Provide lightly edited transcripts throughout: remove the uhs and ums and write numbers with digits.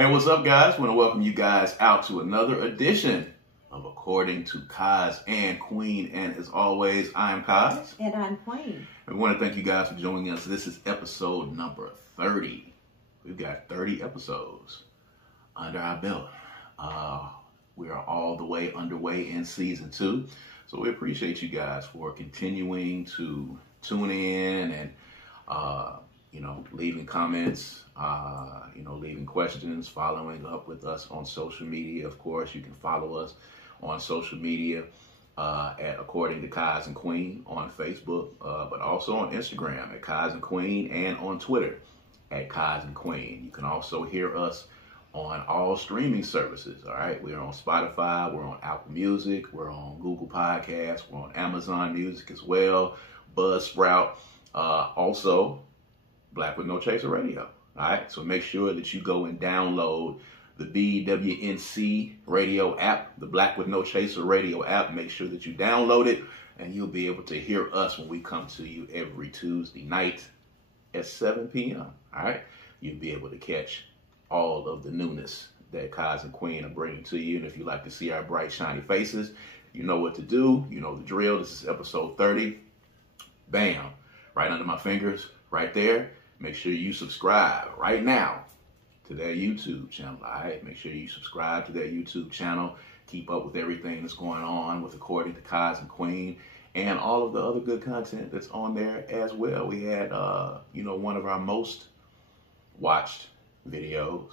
Hey, what's up, guys? I want to welcome you guys out to another edition of According to Kaz and Queen. And as always, I am Kaz. And I'm Queen. And we want to thank you guys for joining us. This is episode number 30. We've got 30 episodes under our belt. We are all the way underway in season 2. So we appreciate you guys for continuing to tune in and, leaving comments, leaving questions, following up with us on social media. Of course, you can follow us on social media at According to Kaz and Queen on Facebook, but also on Instagram at Kaz and Queen and on Twitter at Kaz and Queen. You can also hear us on all streaming services, all right? We're on Spotify, we're on Apple Music, we're on Google Podcasts, we're on Amazon Music as well, Buzzsprout, also Black with No Chaser Radio, all right? So make sure that you go and download the BWNC radio app, the Black with No Chaser radio app. Make sure that you download it, and you'll be able to hear us when we come to you every Tuesday night at 7 p.m., all right? You'll be able to catch all of the newness that Kaz and Queen are bringing to you. And if you like to see our bright, shiny faces, you know what to do. You know the drill. This is episode 30. Bam. Right under my fingers, right there. Make sure you subscribe right now to their YouTube channel, all right? Make sure you subscribe to their YouTube channel. Keep up with everything that's going on with According to Kaz and Queen and all of the other good content that's on there as well. We had, one of our most watched videos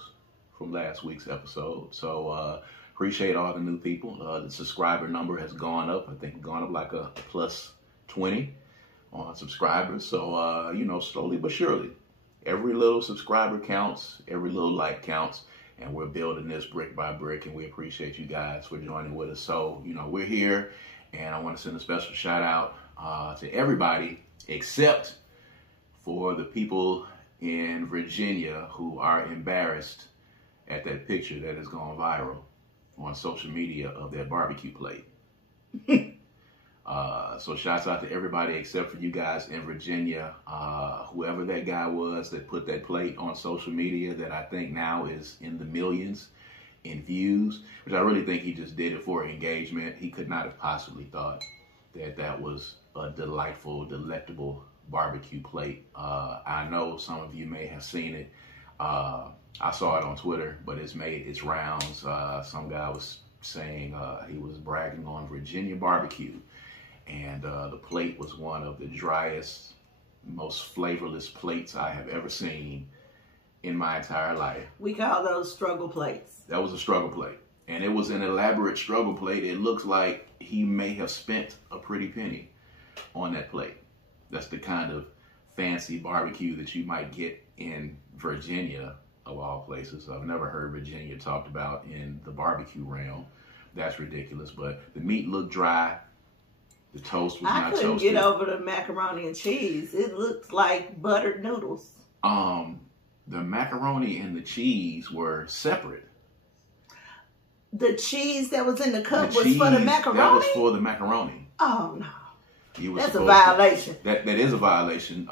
from last week's episode. So appreciate all the new people. The subscriber number has gone up. I think gone up like a plus 20 on subscribers. So, slowly but surely, every little subscriber counts, every little like counts, and we're building this brick by brick, and we appreciate you guys for joining with us. So, we're here, and I want to send a special shout out to everybody except for the people in Virginia who are embarrassed at that picture that has gone viral on social media of that barbecue plate. So shouts out to everybody except for you guys in Virginia. Whoever that guy was that put that plate on social media that I think now is in the millions in views, which I really think he just did it for engagement. He could not have possibly thought that that was a delightful, delectable barbecue plate. I know some of you may have seen it. I saw it on Twitter, but it's made its rounds. Some guy was saying he was bragging on Virginia barbecue, and the plate was one of the driest, most flavorless plates I have ever seen in my entire life. We call those struggle plates. That was a struggle plate, and it was an elaborate struggle plate. It looks like he may have spent a pretty penny on that plate. That's the kind of fancy barbecue that you might get in Virginia, of all places. I've never heard Virginia talked about in the barbecue realm. That's ridiculous. But the meat looked dry. The toast was not toasted. I couldn't get over the macaroni and cheese. It looked like buttered noodles. The macaroni and the cheese were separate. The cheese that was in the cup was for the macaroni? That was for the macaroni. Oh, no. That's a violation. That is a violation.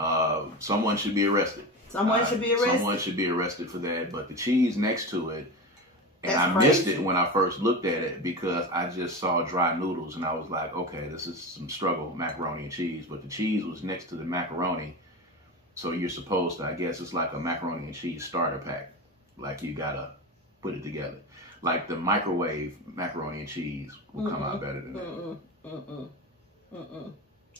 Someone should be arrested. Someone should be arrested? Someone should be arrested for that. But the cheese next to it, and That's I crazy. missed it when I first looked at it because I just saw dry noodles and I was like, okay, this is some struggle macaroni and cheese. But the cheese was next to the macaroni. So you're supposed to, I guess it's like a macaroni and cheese starter pack. Like you got to put it together. Like the microwave macaroni and cheese will come out better than that.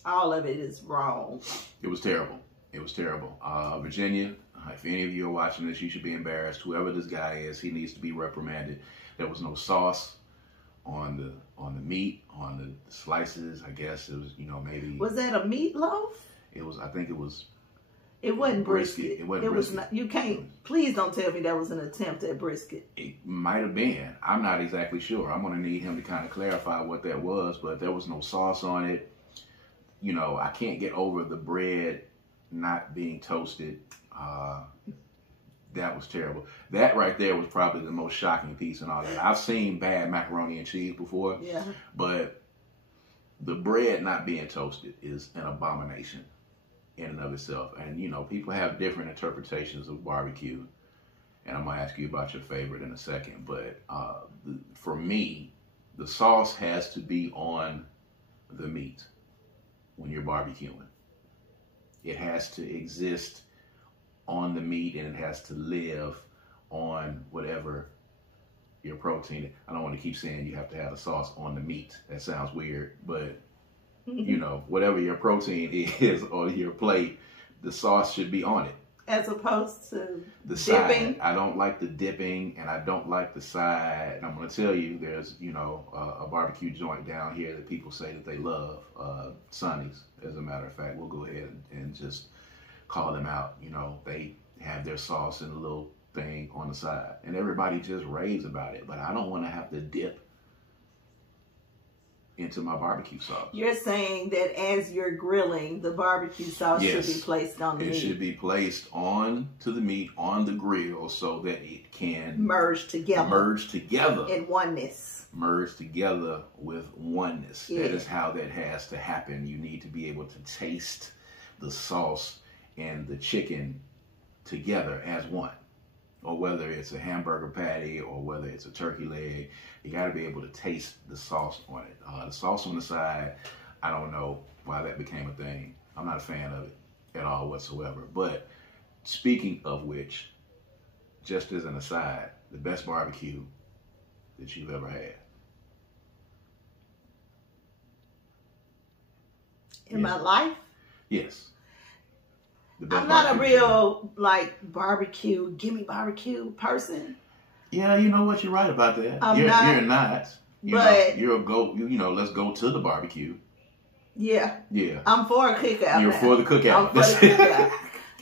All of it is wrong. It was terrible. It was terrible. Virginia, if any of you are watching this, you should be embarrassed. Whoever this guy is, he needs to be reprimanded. There was no sauce on the meat, on the slices. I guess it was, maybe. Was that a meatloaf? It was. I think it was. It wasn't brisket. It wasn't brisket. Was not. You can't. Please don't tell me that was an attempt at brisket. It might have been. I'm not exactly sure. I'm gonna need him to kind of clarify what that was, but there was no sauce on it. I can't get over the bread not being toasted. That was terrible. That right there was probably the most shocking piece in all that. I've seen bad macaroni and cheese before, but the bread not being toasted is an abomination. in and of itself. And, you know, people have different interpretations of barbecue. and I'm going to ask you about your favorite in a second. But for me, the sauce has to be on the meat when you're barbecuing. It has to exist on the meat, and it has to live on whatever your protein. I don't want to keep saying you have to have the sauce on the meat. That sounds weird, but you know, whatever your protein is on your plate, the sauce should be on it. As opposed to the dipping. Side. I don't like the dipping, and I don't like the side. And I'm going to tell you, there's, you know, a barbecue joint down here that people say that they love, Sonny's, as a matter of fact. We'll go ahead and just call them out. You know, they have their sauce in a little thing on the side, and everybody just raves about it. But I don't want to have to dip into my barbecue sauce. You're saying that as you're grilling, the barbecue sauce should be placed on the meat. It should be placed on to the meat on the grill so that it can merge together. Merge together. In oneness. Merge together with oneness. Yeah. That is how that has to happen. You need to be able to taste the sauce and the chicken together as one. Or whether it's a hamburger patty or whether it's a turkey leg, you got to be able to taste the sauce on it. The sauce on the side, I don't know why that became a thing. I'm not a fan of it at all whatsoever. But speaking of which, just as an aside, the best barbecue that you've ever had. In my life? Yes. I'm not a real, like, barbecue, gimme barbecue person. Yeah, you know what? You're right about that. You're not. You know, let's go to the barbecue. Yeah. Yeah. I'm for a cookout. You're for the cookout. I'm for the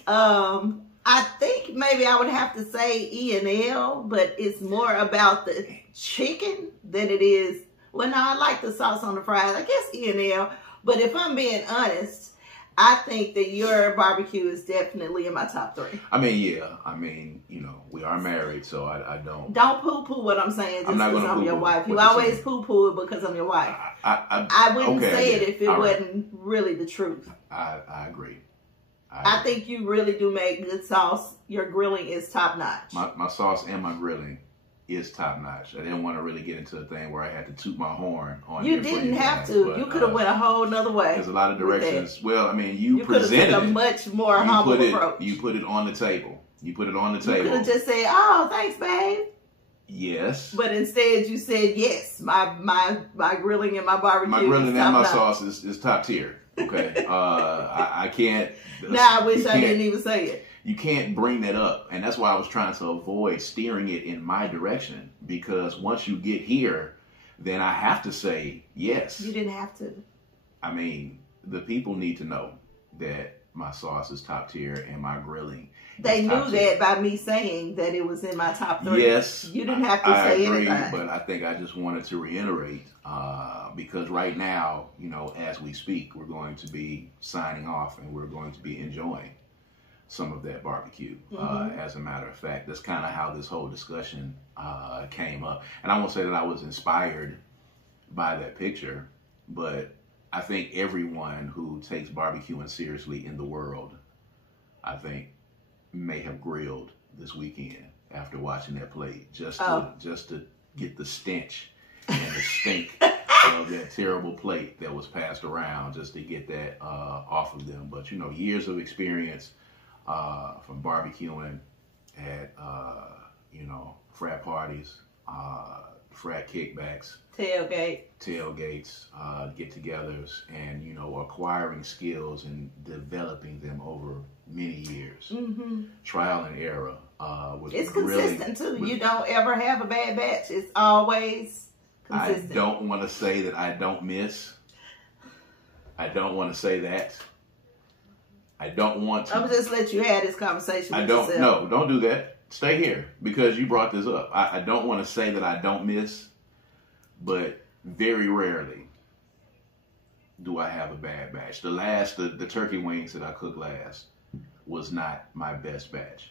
cookout. I think maybe I would have to say E&L, but it's more about the chicken than it is. Well, no, I like the sauce on the fries. I guess E&L. But if I'm being honest, I think that your barbecue is definitely in my top 3. I mean, yeah. I mean, you know, we are married, so I don't... Don't poo-poo what I'm saying just because I'm your wife. You always poo-poo it because I'm your wife. I wouldn't say it if it wasn't really the truth. I agree. I think you really do make good sauce. Your grilling is top-notch. My sauce and my grilling is top-notch. I didn't want to really get into a thing where I had to toot my horn on you didn't have to. But, you could have went a whole nother way. There's a lot of directions. Well, I mean, you presented took a much more humble approach. You put it on the table. You put it on the table. You could have just said, "Oh, thanks, babe." Yes. But instead, you said, "Yes, my grilling and my barbecue." My grilling and my sauce is top tier. Okay. I can't. Now I wish I didn't even say it. You can't bring that up. And that's why I was trying to avoid steering it in my direction. Because once you get here, then I have to say yes. You didn't have to. I mean, the people need to know that my sauce is top tier and my grilling They knew that by me saying that it was in my top 3. Yes. You didn't have to say anything. I agree, but I think I just wanted to reiterate because right now, you know, as we speak, we're going to be signing off and we're going to be enjoying some of that barbecue. As a matter of fact, that's kind of how this whole discussion came up. And I won't say that I was inspired by that picture, but I think everyone who takes barbecuing seriously in the world, I think, may have grilled this weekend after watching that plate, just to get the stench and the stink of that terrible plate that was passed around, just to get that off of them. But you know, years of experience from barbecuing at you know, frat parties, frat kickbacks, tailgates, get-togethers, and you know, acquiring skills and developing them over many years. Trial and error. It's consistent too. You don't ever have a bad batch. It's always consistent. I don't want to say that I don't miss. I don't want to say that. I don't want to. I'm just let you have this conversation with yourself. No, don't do that. Stay here because you brought this up. I don't want to say that I don't miss, but very rarely do I have a bad batch. The turkey wings that I cooked last was not my best batch.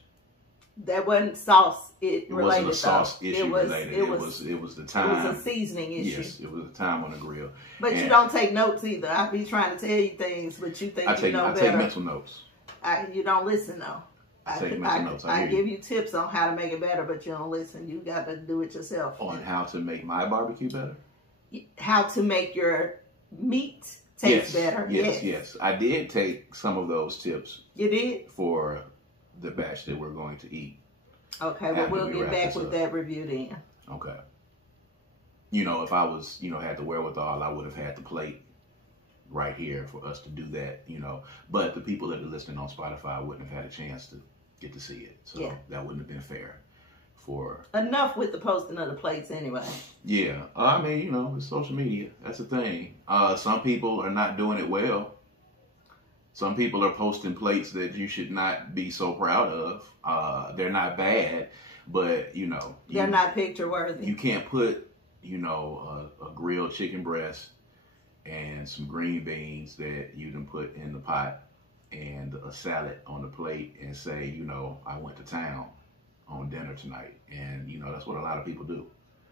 That wasn't sauce. It wasn't a sauce issue related. It was the time. It was a seasoning issue. Yes, it was the time on the grill. But you don't take notes either. I be trying to tell you things, but you think you know better. I take mental notes. You don't listen though. I give you tips on how to make it better, but you don't listen. You got to do it yourself. On how to make my barbecue better? How to make your meat taste better. Yes. I did take some of those tips. You did? For the batch that we're going to eat. Okay, well, we'll get back with that review then. Okay. You know, if I was, had the wherewithal, I would have had the plate right here for us to do that, But the people that are listening on Spotify wouldn't have had a chance to get to see it. So that wouldn't have been fair for... Enough with the posting of the plates anyway. Yeah. I mean, it's social media. That's the thing. Some people are not doing it well. Some people are posting plates that you should not be so proud of. They're not bad, but, they're not picture worthy. You can't put, a grilled chicken breast and some green beans that you done put in the pot and a salad on the plate and say, I went to town on dinner tonight. And, that's what a lot of people do.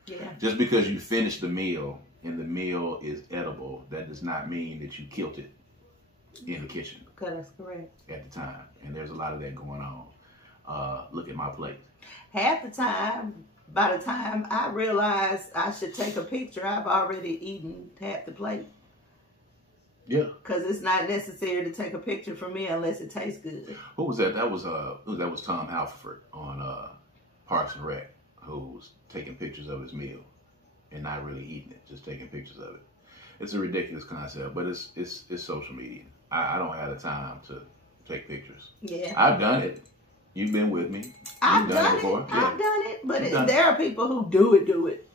Yeah. Just because you finish the meal and the meal is edible, that does not mean that you killed it in the kitchen. Okay, that's correct. At the time. And there's a lot of that going on. Look at my plate. Half the time, by the time I realize I should take a picture, I've already eaten half the plate. Yeah. Because it's not necessary to take a picture for me unless it tastes good. Who was that? That was Tom Halford on Parks and Rec, who was taking pictures of his meal and not really eating it, just taking pictures of it. It's a ridiculous concept, but it's social media. I don't have the time to take pictures. Yeah. I've done it. You've been with me. I've done it before. Yeah. I've done it, but there are people who do it.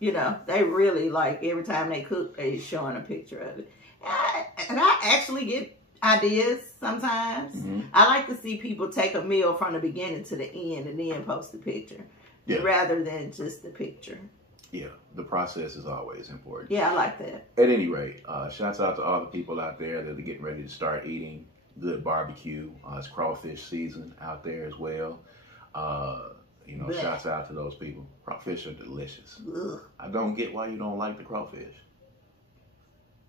They really every time they cook, they're showing a picture of it. And I actually get ideas sometimes. Mm-hmm. I like to see people take a meal from the beginning to the end and then post the picture rather than just the picture. Yeah, the process is always important. Yeah, I like that. At any rate, shouts out to all the people out there that are getting ready to start eating good barbecue. It's crawfish season out there as well. Shouts out to those people. Crawfish are delicious. Ugh. I don't get why you don't like the crawfish.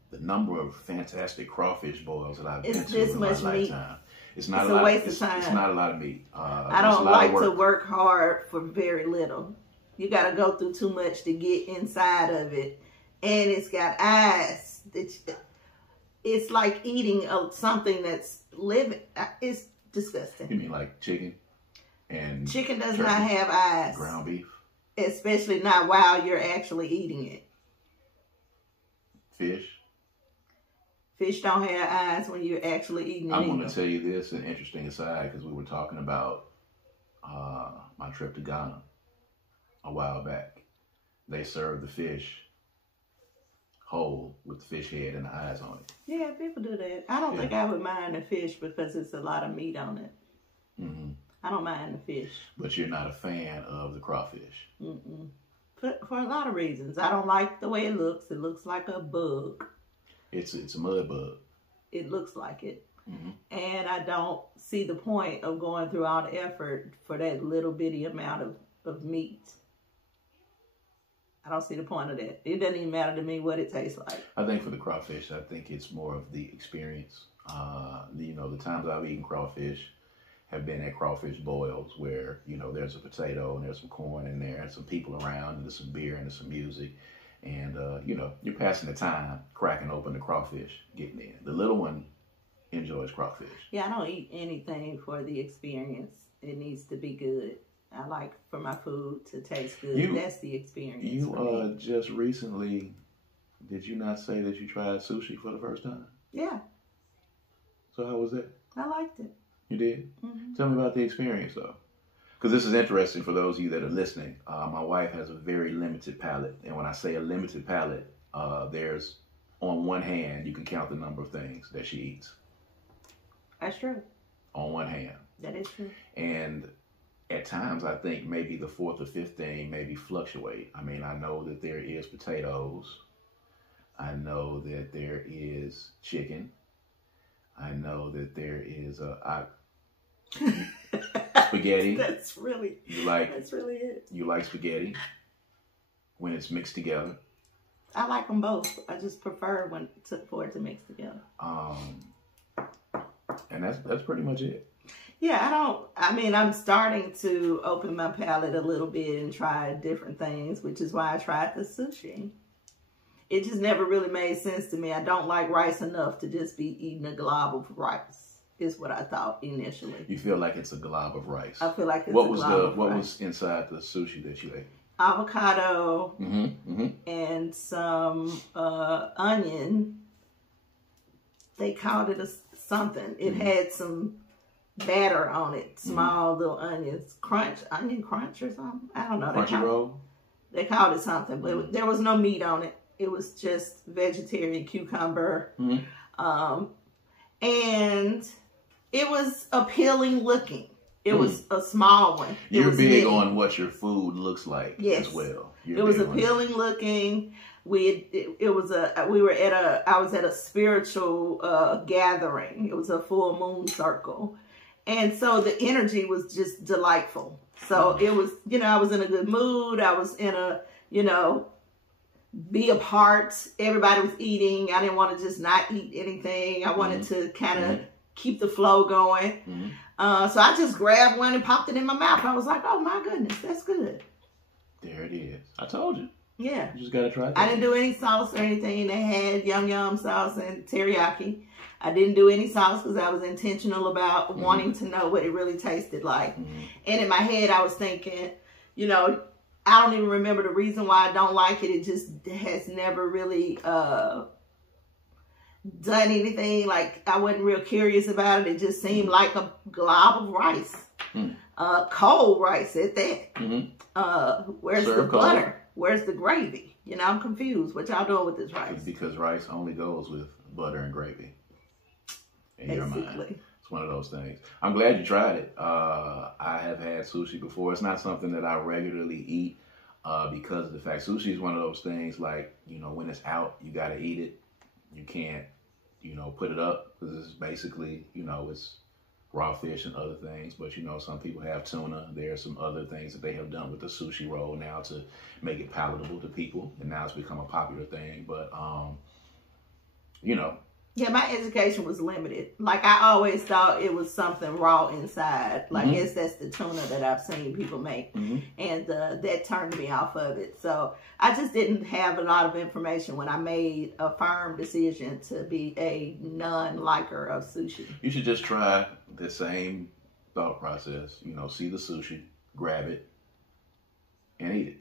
The number of fantastic crawfish boils that I've been to in my lifetime. It's not a waste of time. It's not a lot of meat. I don't like to work hard for very little. You got to go through too much to get inside of it. And it's got eyes. It's like eating something that's living. It's disgusting. You mean like chicken? And chicken does not have eyes. Ground beef? Especially not while you're actually eating it. Fish? Fish don't have eyes when you're actually eating it. I want to tell you this, an interesting aside, because we were talking about my trip to Ghana a while back. They served the fish whole with the fish head and the eyes on it. Yeah, people do that. I don't think I would mind the fish because it's a lot of meat on it. Mm-hmm. I don't mind the fish. But you're not a fan of the crawfish? Mm-mm. For a lot of reasons. I don't like the way it looks. It looks like a bug. It's a mud bug. It looks like it. Mm-hmm. And I don't see the point of going through all the effort for that little bitty amount of meat. I don't see the point of that. It doesn't even matter to me what it tastes like. I think for the crawfish, I think it's more of the experience. The times I've eaten crawfish have been at crawfish boils where, there's a potato and there's some corn in there and some people around and there's some beer and there's some music. And, you're passing the time, cracking open the crawfish, getting in. The little one enjoys crawfish. Yeah, I don't eat anything for the experience. It needs to be good. I like for my food to taste good. That's the experience. You just recently, did you not say that you tried sushi for the first time? Yeah. So how was that? I liked it. You did? Mm-hmm. Tell me about the experience, though. Because this is interesting for those of you that are listening. My wife has a very limited palate. And when I say a limited palate, there's, on one hand, you can count the number of things that she eats. That's true. On one hand. That is true. And at times, I think maybe the fourth or fifth thing maybe fluctuate. I mean, I know that there is potatoes. I know that there is chicken. I know that there is spaghetti. That's really it. You like spaghetti when it's mixed together. I like them both. I just prefer for it to mix together. And that's pretty much it. Yeah, I mean, I'm starting to open my palate a little bit and try different things, which is why I tried the sushi. It just never really made sense to me. I don't like rice enough to just be eating a glob of rice, is what I thought initially. You feel like it's a glob of rice. I feel like it's a glob of rice. What was inside the sushi that you ate? Avocado and some onion. They called it something. It had some batter on it, small little onions, onion crunch or something. I don't know. Crunchy roll? They called it something, but there was no meat on it. It was just vegetarian cucumber. And it was appealing looking. It was a small one. You're big on what your food looks like as well. It was appealing looking. I was at a spiritual gathering. It was a full moon circle. And so the energy was just delightful. So it was, I was in a good mood. I was in a, be a part. Everybody was eating. I didn't want to just not eat anything. I wanted to kind of keep the flow going. So I just grabbed one and popped it in my mouth. I was like, oh my goodness, that's good. There it is. I told you. Yeah. You just got to try that. I didn't do any sauce or anything. They had yum sauce and teriyaki. I didn't do any sauce because I was intentional about wanting to know what it really tasted like. And in my head, I was thinking, I don't even remember the reason why I don't like it. It just has never really done anything. Like, I wasn't real curious about it. It just seemed like a glob of rice. Cold rice at that. Where's the butter? Where's the gravy? I'm confused. What y'all doing with this rice? Because rice only goes with butter and gravy. In your mind. It's one of those things. I'm glad you tried it. I have had sushi before. It's not something that I regularly eat because of the fact sushi is one of those things like, when it's out, you got to eat it. You can't, put it up because it's basically, it's raw fish and other things. But, some people have tuna. There are some other things that they have done with the sushi roll now to make it palatable to people. And now it's become a popular thing. But, Yeah, my education was limited. Like, I always thought it was something raw inside. Like, I guess that's the tuna that I've seen people make. And that turned me off of it. So, I just didn't have a lot of information when I made a firm decision to be a non-liker of sushi. You should just try the same thought process. See the sushi, grab it, and eat it.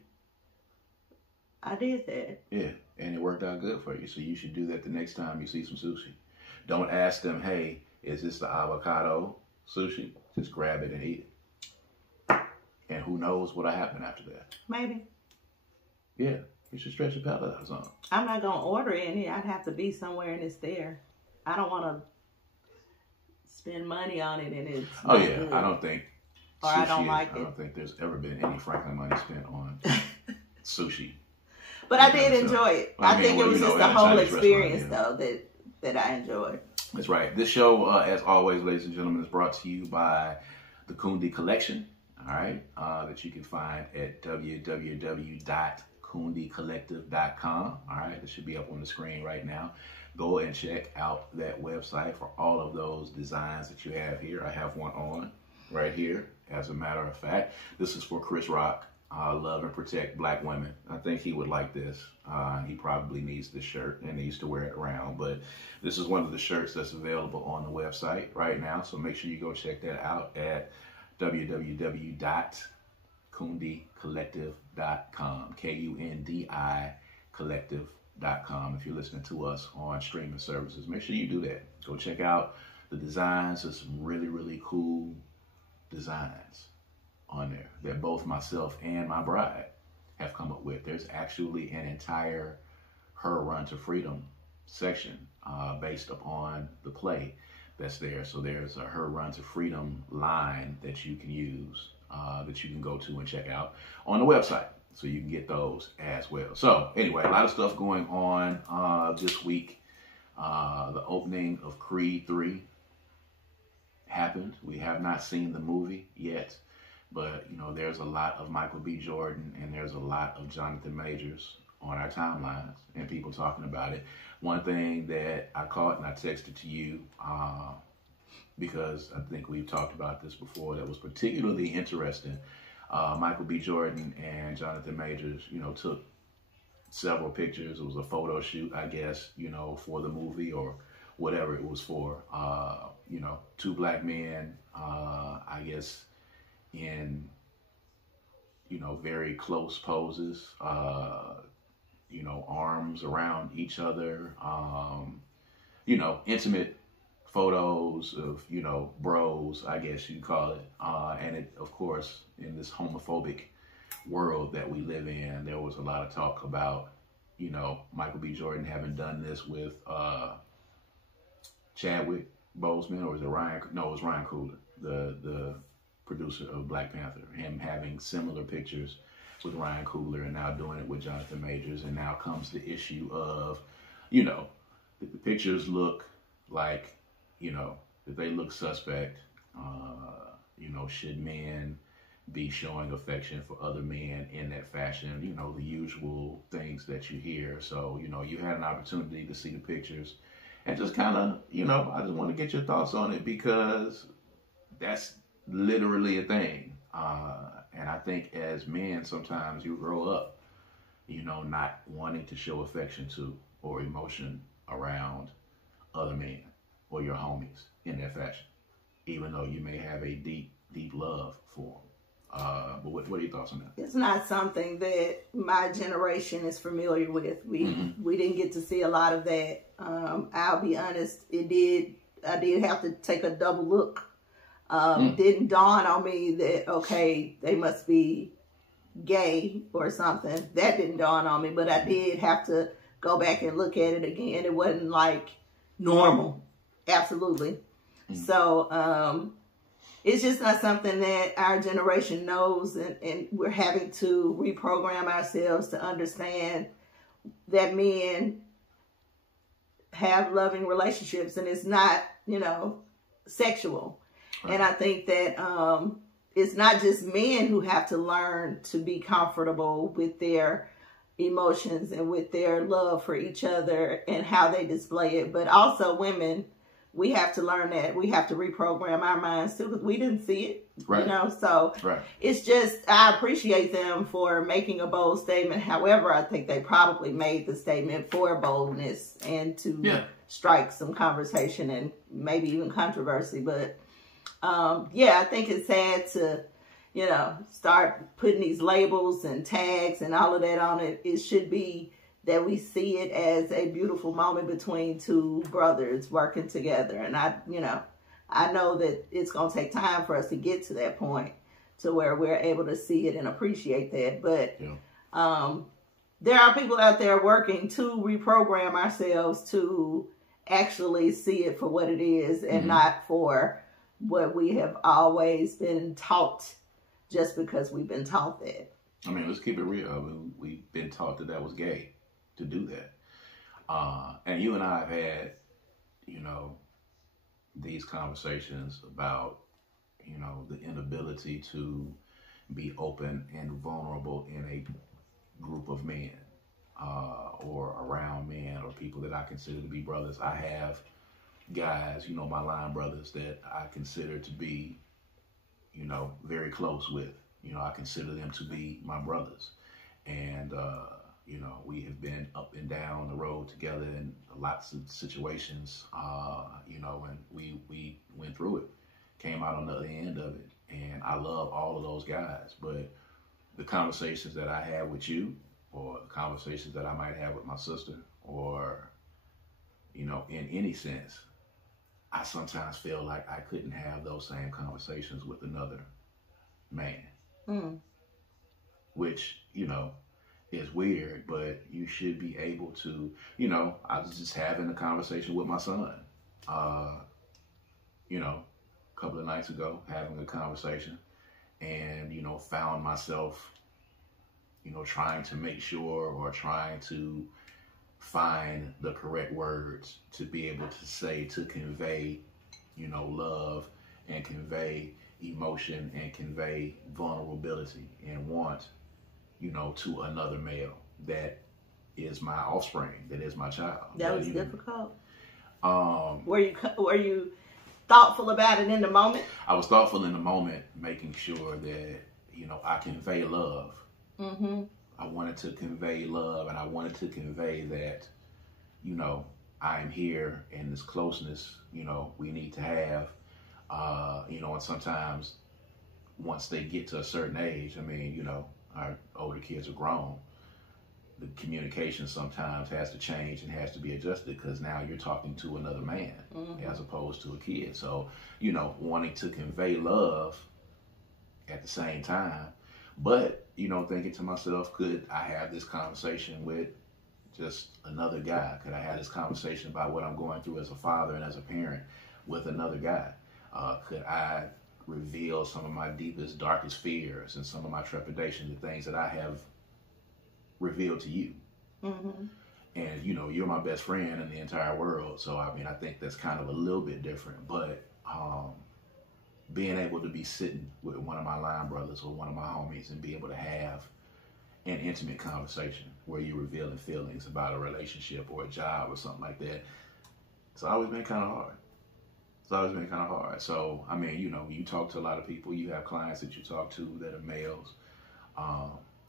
I did that. Yeah. And it worked out good for you. So you should do that the next time you see some sushi. Don't ask them, hey, is this the avocado sushi? Just grab it and eat it. And who knows what'll happen after that. Maybe. Yeah. You should stretch your palate out or something. I'm not going to order any. I'd have to be somewhere and it's there. I don't want to spend money on it and it's not good. I don't think or sushi, I don't like it. I don't think there's ever been any Franklin money spent on sushi. But I did enjoy it. I think it was just the whole experience, though, that I enjoyed. That's right. This show, as always, ladies and gentlemen, is brought to you by the Kundi Collection, all right, that you can find at www.kundicollective.com, all right? This should be up on the screen right now. Go and check out that website for all of those designs that you have here. I have one on right here, as a matter of fact. This is for Chris Rock. Love and protect black women. I think he would like this. He probably needs this shirt and needs to wear it around. But this is one of the shirts that's available on the website right now. So make sure you go check that out at www.kundicollective.com. Kundi collective.com. If you're listening to us on streaming services, make sure you do that. Go check out the designs. There's some really, really cool designs on there that both myself and my bride have come up with. There's actually an entire Her Run to Freedom section based upon the play that's there. So there's a Her Run to Freedom line that you can use, that you can go to and check out on the website. So you can get those as well. So anyway, a lot of stuff going on this week. The opening of Creed 3 happened. We have not seen the movie yet. But, there's a lot of Micheal B. Jordan and there's a lot of Jonathan Majors on our timelines and people talking about it. One thing that I caught and I texted to you because I think we've talked about this before, that was particularly interesting. Micheal B. Jordan and Jonathan Majors, you know, took several pictures. It was a photo shoot, I guess, you know, for the movie or whatever it was for. You know, two black men, I guess, in, you know, very close poses, you know, arms around each other, you know, intimate photos of, you know, bros, I guess you'd call it. And it, of course, in this homophobic world that we live in, there was a lot of talk about, you know, Micheal B. Jordan having done this with Chadwick Boseman, or was it Ryan? No, it was Ryan Coogler, the producer of Black Panther. Him having similar pictures with Ryan Coogler, and now doing it with Jonathan Majors. And now comes the issue of, you know, that the pictures look like, you know, that they look suspect. You know, should men be showing affection for other men in that fashion? You know, the usual things that you hear. So, you know, you had an opportunity to see the pictures and just kind of, you know, I just want to get your thoughts on it, because that's literally a thing. And I think as men, sometimes you grow up, you know, not wanting to show affection to or emotion around other men or your homies in that fashion, even though you may have a deep, deep love for them. But what are your thoughts on that? It's not something that my generation is familiar with. We didn't get to see a lot of that. I'll be honest, I did have to take a double look. Didn't dawn on me that, okay, they must be gay or something. That didn't dawn on me, but I did have to go back and look at it again. It wasn't like normal. Absolutely. So, it's just not something that our generation knows, and we're having to reprogram ourselves to understand that men have loving relationships, and it's not, you know, sexual. Right. And I think that it's not just men who have to learn to be comfortable with their emotions and with their love for each other and how they display it, but also women. We have to learn that. We have to reprogram our minds too, because we didn't see it, right. You know. So It's just, I appreciate them for making a bold statement. However, I think they probably made the statement for boldness and to strike some conversation and maybe even controversy. But yeah, I think it's sad to, you know, start putting these labels and tags and all of that on it. It should be that we see it as a beautiful moment between two brothers working together. And I know that it's going to take time for us to get to that point to where we're able to see it and appreciate that. But there are people out there working to reprogram ourselves to actually see it for what it is and not for what we have always been taught just because we've been taught that. I mean, let's keep it real. I mean, we've been taught that was gay to do that. And you and I have had, you know, these conversations about, you know, the inability to be open and vulnerable in a group of men, or around men or people that I consider to be brothers. I have guys, you know, my line brothers that I consider to be, you know, very close with. You know, I consider them to be my brothers. And, you know, we have been up and down the road together in lots of situations, you know, and we went through it, came out on the other end of it. And I love all of those guys. But the conversations that I had with you, or the conversations that I might have with my sister, or, you know, in any sense, I sometimes feel like I couldn't have those same conversations with another man. Which, you know, is weird, but you should be able to, you know, I was just having a conversation with my son, you know, a couple of nights ago, having a conversation, and, you know, found myself, you know, trying to make sure, or trying to find the correct words to be able to say, to convey, you know, love and convey emotion and convey vulnerability and want, you know, to another male that is my offspring, that is my child. That was difficult. Were you thoughtful about it in the moment? I was thoughtful in the moment, making sure that, I convey love. Mm-hmm. I wanted to convey love, and I wanted to convey that, I am here in this closeness, we need to have, and sometimes once they get to a certain age, our older kids are grown. The communication sometimes has to change and has to be adjusted because now you're talking to another man as opposed to a kid. So, wanting to convey love at the same time, but, thinking to myself, could I have this conversation with just another guy? Could I have this conversation about what I'm going through as a father and as a parent with another guy? Could I reveal some of my deepest, darkest fears and some of my trepidation, the things that I have revealed to you? Mm-hmm. And, you're my best friend in the entire world. So, I think that's kind of a little bit different. But being able to be sitting with one of my line brothers or one of my homies and be able to have an intimate conversation where you're revealing feelings about a relationship or a job or something like that, it's always been kind of hard. It's always been kind of hard. So, you talk to a lot of people. You have clients that you talk to that are males.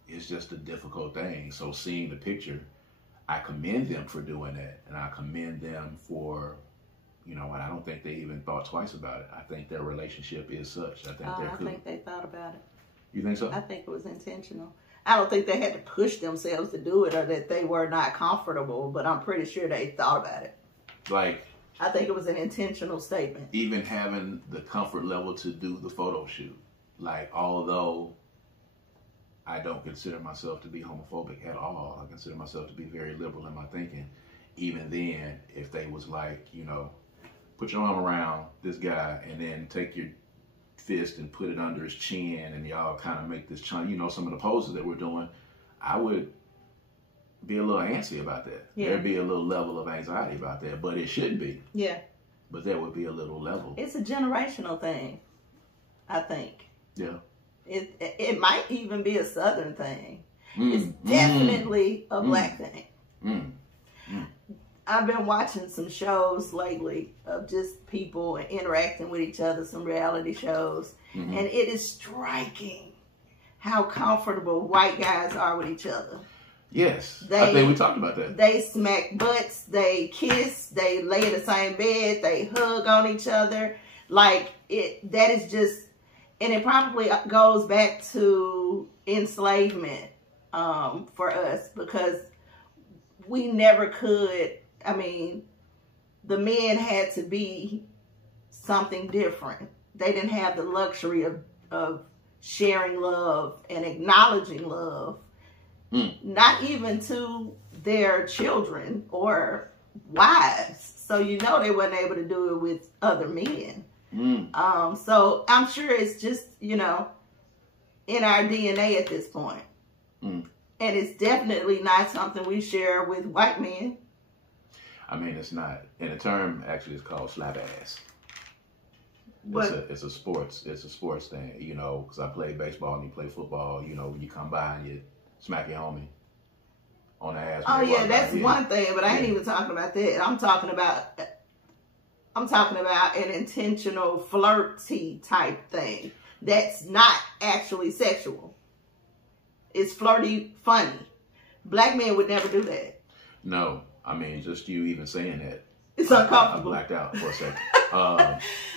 It's just a difficult thing. So seeing the picture, I commend them for doing that. And I commend them for, and I don't think they even thought twice about it. I think their relationship is such. I think they thought about it. You think so? I think it was intentional. I don't think they had to push themselves to do it or that they were not comfortable, but I'm pretty sure they thought about it. I think it was an intentional statement. Even having the comfort level to do the photo shoot. Although I don't consider myself to be homophobic at all, I consider myself to be very liberal in my thinking. Even then, if they was put your arm around this guy and then take your fist and put it under his chin and y'all kind of make this some of the poses that we're doing, I would be a little antsy about that. Yeah. There'd be a little level of anxiety about that, but it shouldn't be. Yeah. But there would be a little level. It's a generational thing, I think. Yeah. It might even be a Southern thing. It's definitely a Black thing. I've been watching some shows lately of just people interacting with each other, some reality shows, and it is striking how comfortable white guys are with each other. Yes, I think we talked about that. They smack butts, they kiss, they lay in the same bed, they hug on each other. That is just, and it probably goes back to enslavement for us, because we never could. The men had to be something different. They didn't have the luxury of sharing love and acknowledging love, not even to their children or wives. So they weren't able to do it with other men. So I'm sure it's just, in our DNA at this point. And it's definitely not something we share with white men. It's not. And the term actually is called slap ass. It's a sports thing, because I play baseball and you play football, when you come by and you smack your homie on the ass. Oh yeah, that's one thing, but I ain't even talking about that. I'm talking about an intentional flirty type thing that's not actually sexual. It's flirty, funny. Black men would never do that. No. Just you even saying that. It's uncomfortable. I blacked out for a second.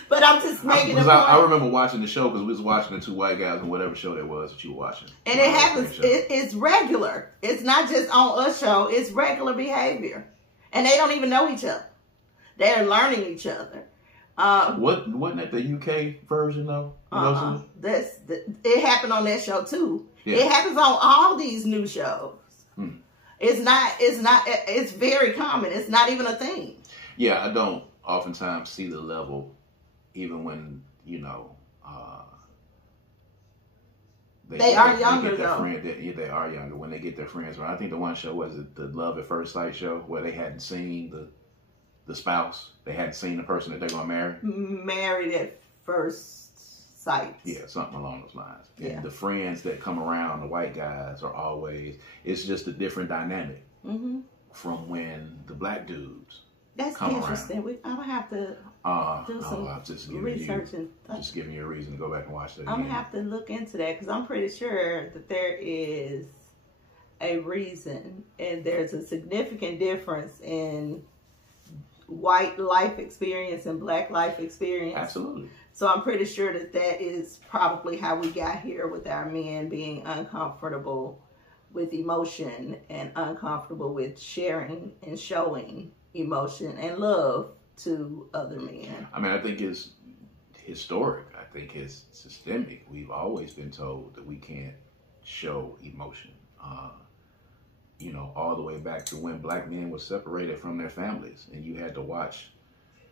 But I'm just making a point. I remember watching the show because we was watching the two white guys on whatever show that was that you were watching. And it happens. It's regular. It's not just on a show. It's regular behavior. And they don't even know each other. They're learning each other. Wasn't that the UK version though? It happened on that show too. Yeah. It happens on all these new shows. It's very common. It's not even a thing. Yeah, I don't oftentimes see the level, even when, they are younger though. They are younger when they get their friends around. I think the one show was the Love at First Sight show where they hadn't seen the spouse. They hadn't seen the person that they're going to marry. Married at first sight. Yeah, something along those lines. Yeah. And the friends that come around, the white guys, are always, it's just a different dynamic from when the black dudes That's come interesting. around. I'm gonna have to do some research and just giving you a reason to go back and watch that. I'm gonna have to look into that because I'm pretty sure that there is a reason, and there's a significant difference in white life experience and black life experience. Absolutely. So I'm pretty sure that that is probably how we got here with our men being uncomfortable with emotion and uncomfortable with sharing and showing emotion and love to other men. I mean, I think it's historic. I think it's systemic. We've always been told that we can't show emotion. You know, all the way back to when black men were separated from their families and you had to watch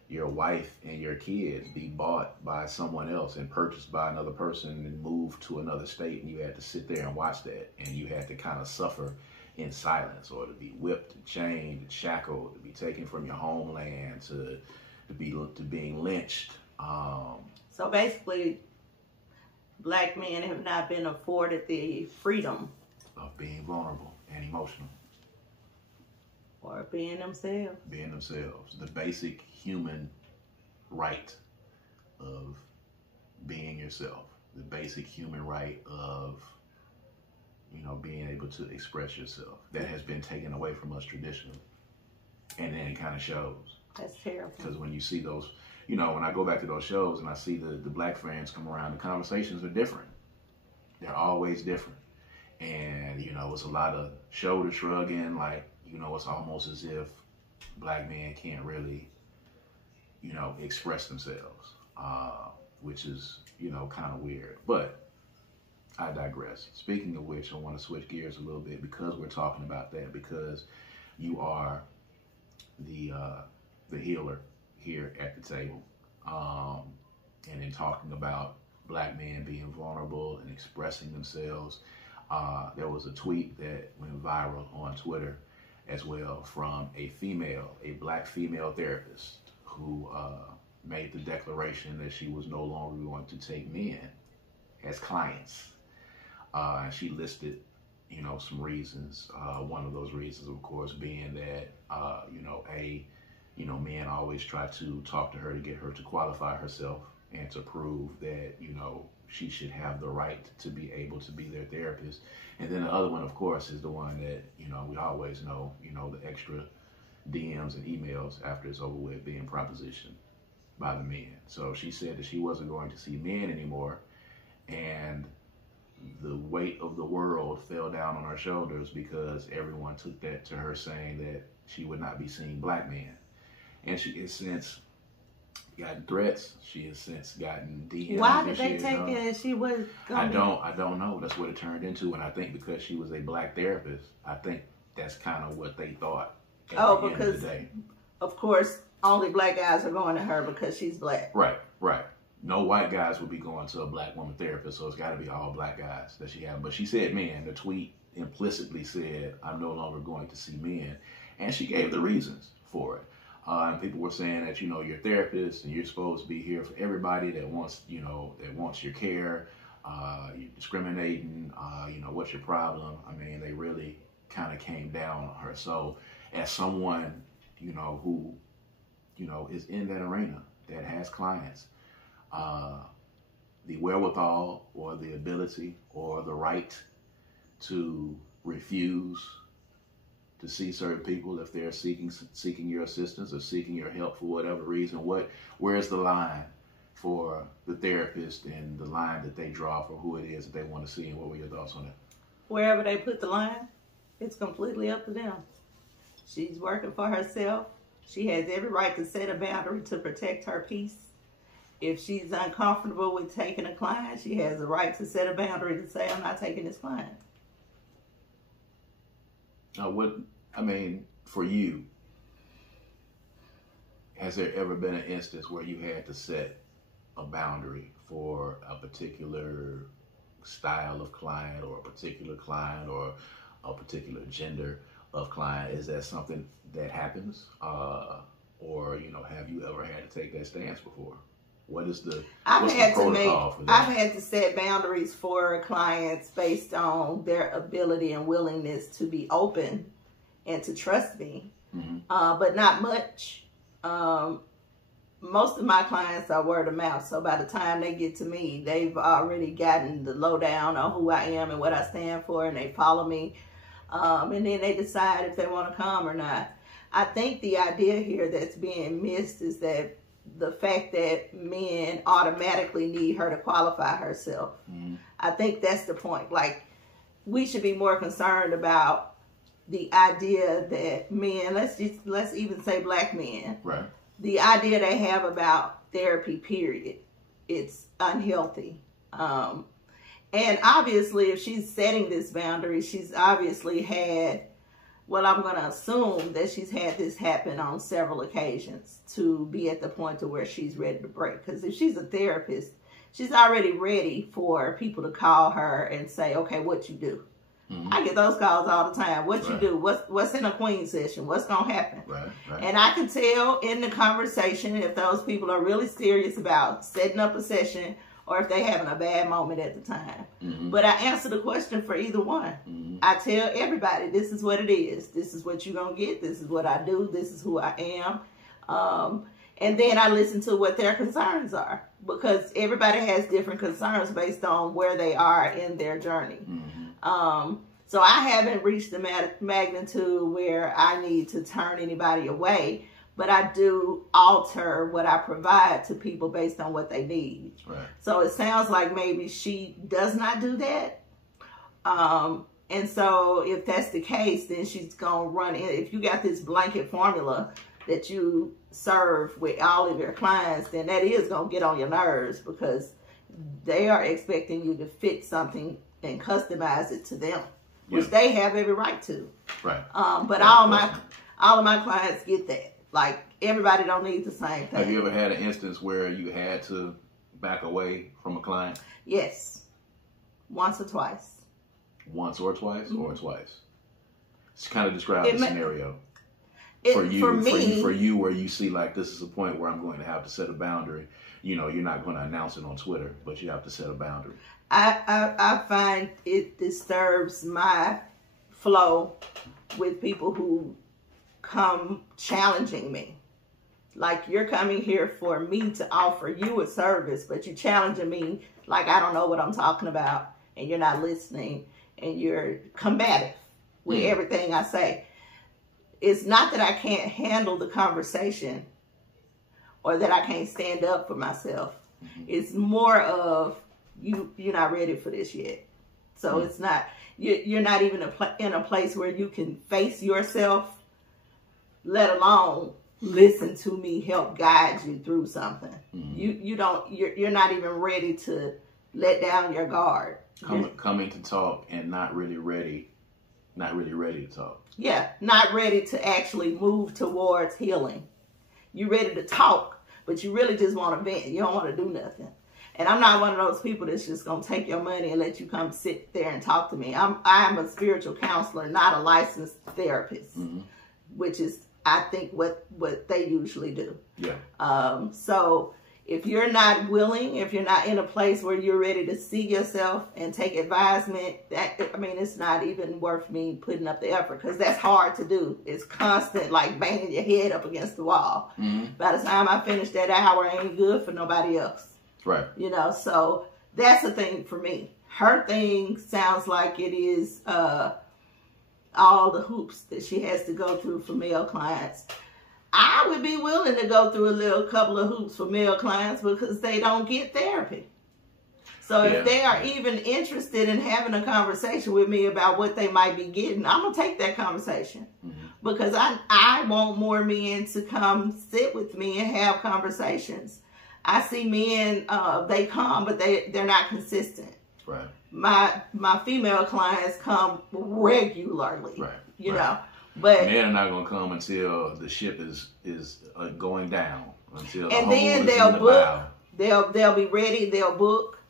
your wife and your kids be bought by someone else and purchased by another person and moved to another state, and you had to sit there and watch that, and you had to kind of suffer in silence, or to be whipped and chained and shackled, to be taken from your homeland, to being lynched. So basically, black men have not been afforded the freedom Of being vulnerable and emotional. or being themselves. Being themselves. The basic human right of being yourself. The basic human right of, you know, being able to express yourself. That has been taken away from us traditionally. And then it kind of shows. That's terrible. Because when you see those, you know, when I go back to those shows and I see the black friends come around, the conversations are different. They're always different. And, you know, it's a lot of shoulder shrugging, like, you know, it's almost as if black men can't really, you know, express themselves, which is, you know, kind of weird. But I digress. Speaking of which, I want to switch gears a little bit because we're talking about that, because you are the healer here at the table. And in talking about black men being vulnerable and expressing themselves, there was a tweet that went viral on Twitter as well from a black female therapist who made the declaration that she was no longer going to take men as clients. And she listed, you know, some reasons. One of those reasons, of course, being that, men always try to talk to her to get her to qualify herself and to prove that, you know, she should have the right to be able to be their therapist. And then the other one, of course, is the one that, you know, we always know, you know, the extra DMs and emails after it's over with being propositioned by the men. So she said that she wasn't going to see men anymore, and the weight of the world fell down on her shoulders because everyone took that to her saying that she would not be seeing black men. And she has since gotten threats. She has since gotten DMs. Why did they take it as she was going? I don't know. That's what it turned into. And I think because she was a black therapist, I think that's kind of what they thought at the end of the day. Of course, only black guys are going to her because she's black. Right. No white guys would be going to a black woman therapist, so it's got to be all black guys that she had. But she said men. The tweet implicitly said, I'm no longer going to see men. And she gave the reasons for it. And people were saying that, you know, you're a therapist and you're supposed to be here for everybody that wants, you know, that wants your care. You're discriminating. You know, what's your problem? I mean, they really kind of came down on her. So as someone, you know, who, you know, is in that arena, that has clients, the wherewithal or the ability or the right to refuse to see certain people if they're seeking your assistance or seeking your help for whatever reason. Where's the line for the therapist and the line that they draw for who it is that they want to see? And what were your thoughts on that? Wherever they put the line, it's completely up to them. She's working for herself. She has every right to set a boundary to protect her peace. If she's uncomfortable with taking a client, she has a right to set a boundary to say, I'm not taking this client. For you, has there ever been an instance where you had to set a boundary for a particular style of client or a particular client or a particular gender of client? Is that something that happens? Or, you know, have you ever had to take that stance before? What's the protocol for that? I've had to set boundaries for clients based on their ability and willingness to be open and to trust me, but not much. Most of my clients are word of mouth. So by the time they get to me, they've already gotten the lowdown on who I am and what I stand for, and they follow me. And then they decide if they want to come or not. I think the idea here that's being missed is that the fact that men automatically need her to qualify herself. Mm-hmm. I think that's the point. Like, we should be more concerned about the idea that men, let's even say black men, right? The idea they have about therapy, period, it's unhealthy. And obviously, if she's setting this boundary, she's obviously had, well, I'm going to assume that she's had this happen on several occasions to be at the point to where she's ready to break. Because if she's a therapist, she's already ready for people to call her and say, okay, what you do? Mm-hmm. I get those calls all the time. What you do? What's in a queen session? What's going to happen? Right. And I can tell in the conversation if those people are really serious about setting up a session or if they're having a bad moment at the time. Mm-hmm. But I answer the question for either one. Mm-hmm. I tell everybody, this is what it is. This is what you're going to get. This is what I do. This is who I am. And then I listen to what their concerns are, because everybody has different concerns based on where they are in their journey. Mm-hmm. So I haven't reached the magnitude where I need to turn anybody away, but I do alter what I provide to people based on what they need. Right. So it sounds like maybe she does not do that. And so if that's the case, then she's going to run in. If you got this blanket formula that you serve with all of your clients, then that is going to get on your nerves, because they are expecting you to fit something and customize it to them, which they have every right to. Right. But all of my clients get that. Like, everybody don't need the same thing. Have you ever had an instance where you had to back away from a client? Yes. Once or twice. Once or twice, mm-hmm. or twice? Just kind of describe the scenario. For you, where you see, like, this is a point where I'm going to have to set a boundary. You know, you're not going to announce it on Twitter, but you have to set a boundary. I find it disturbs my flow with people who come challenging me. Like, you're coming here for me to offer you a service, but you're challenging me like I don't know what I'm talking about, and you're not listening, and you're combative with everything I say. It's not that I can't handle the conversation or that I can't stand up for myself. Mm-hmm. It's more of, you're not ready for this yet. So it's not, you're not even in a place where you can face yourself, let alone listen to me help guide you through something. Mm-hmm. You're not even ready to let down your guard. Coming to talk and not really ready to talk. Yeah, not ready to actually move towards healing. You're ready to talk, but you really just want to vent. You don't want to do nothing. And I'm not one of those people that's just going to take your money and let you come sit there and talk to me. I'm a spiritual counselor, not a licensed therapist, mm-hmm. which is, I think, what they usually do. Yeah. So if you're not willing, if you're not in a place where you're ready to see yourself and take advisement, it's not even worth me putting up the effort, because that's hard to do. It's constant, like, banging your head up against the wall. Mm-hmm. By the time I finish that hour, it ain't good for nobody else. Right. You know, so that's a thing for me. Her thing sounds like it is all the hoops that she has to go through for male clients. I would be willing to go through a couple of hoops for male clients, because they don't get therapy. So if they are even interested in having a conversation with me about what they might be getting, I'm going to take that conversation. Mm-hmm. Because I want more men to come sit with me and have conversations. I see men, they come, but they're not consistent. Right. My female clients come regularly. Right. You know. But men are not going to come until the ship is going down. And then they'll book. They'll be ready. They'll book,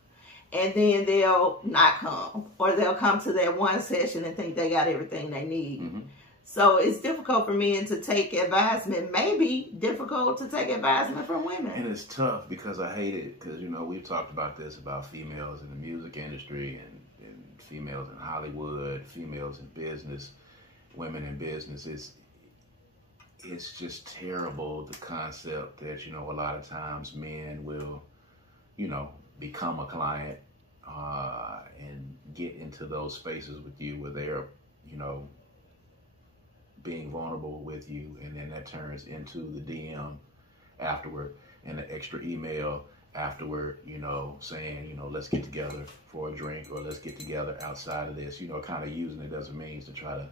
and then they'll not come, or they'll come to that one session and think they got everything they need. Mm-hmm. So it's difficult for men to take advisement. Maybe difficult to take advisement from women. And it's tough, because I hate it, because, you know, we've talked about this, about females in the music industry and females in Hollywood, females in business, women in business. it's just terrible, the concept that, you know, a lot of times men will, you know, become a client and get into those spaces with you where they're, you know, being vulnerable with you, and then that turns into the DM afterward and the extra email afterward, you know, saying, you know, let's get together for a drink, or let's get together outside of this, you know, kind of using it as a means to try to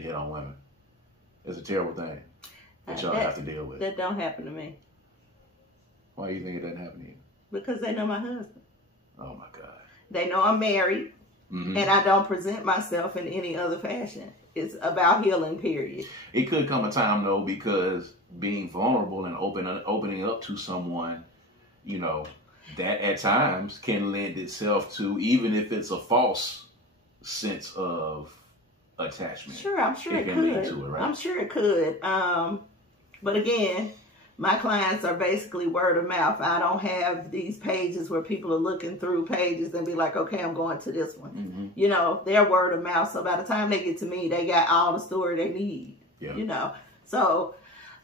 hit on women. It's a terrible thing that y'all have to deal with. That don't happen to me. Why do you think it doesn't happen to you? Because they know my husband. Oh my God. They know I'm married, and I don't present myself in any other fashion. It's about healing, period. It could come a time, though, because being vulnerable and opening up to someone, you know, that at times can lend itself to, even if it's a false sense of attachment. Sure, I'm sure it can could. lead to it, right? I'm sure it could. But again, my clients are basically word of mouth. I don't have these pages where people are looking through pages and be like, okay, I'm going to this one. You know, they're word of mouth. So by the time they get to me, they got all the story they need. You know, so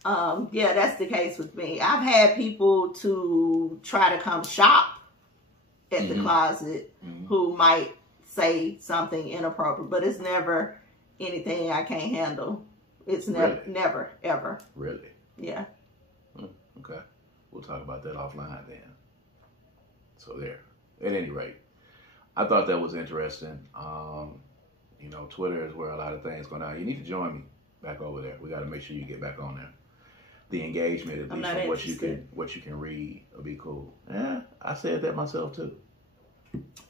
yeah, that's the case with me. I've had people to try to come shop at the closet who might say something inappropriate, but it's never anything I can't handle. It's never, ever. Really? Yeah. Okay. We'll talk about that offline then. So there. At any rate, I thought that was interesting. You know, Twitter is where a lot of things go on. You need to join me back over there. We got to make sure you get back on there. The engagement, at least from what you can read, will be cool. Yeah, I said that myself too.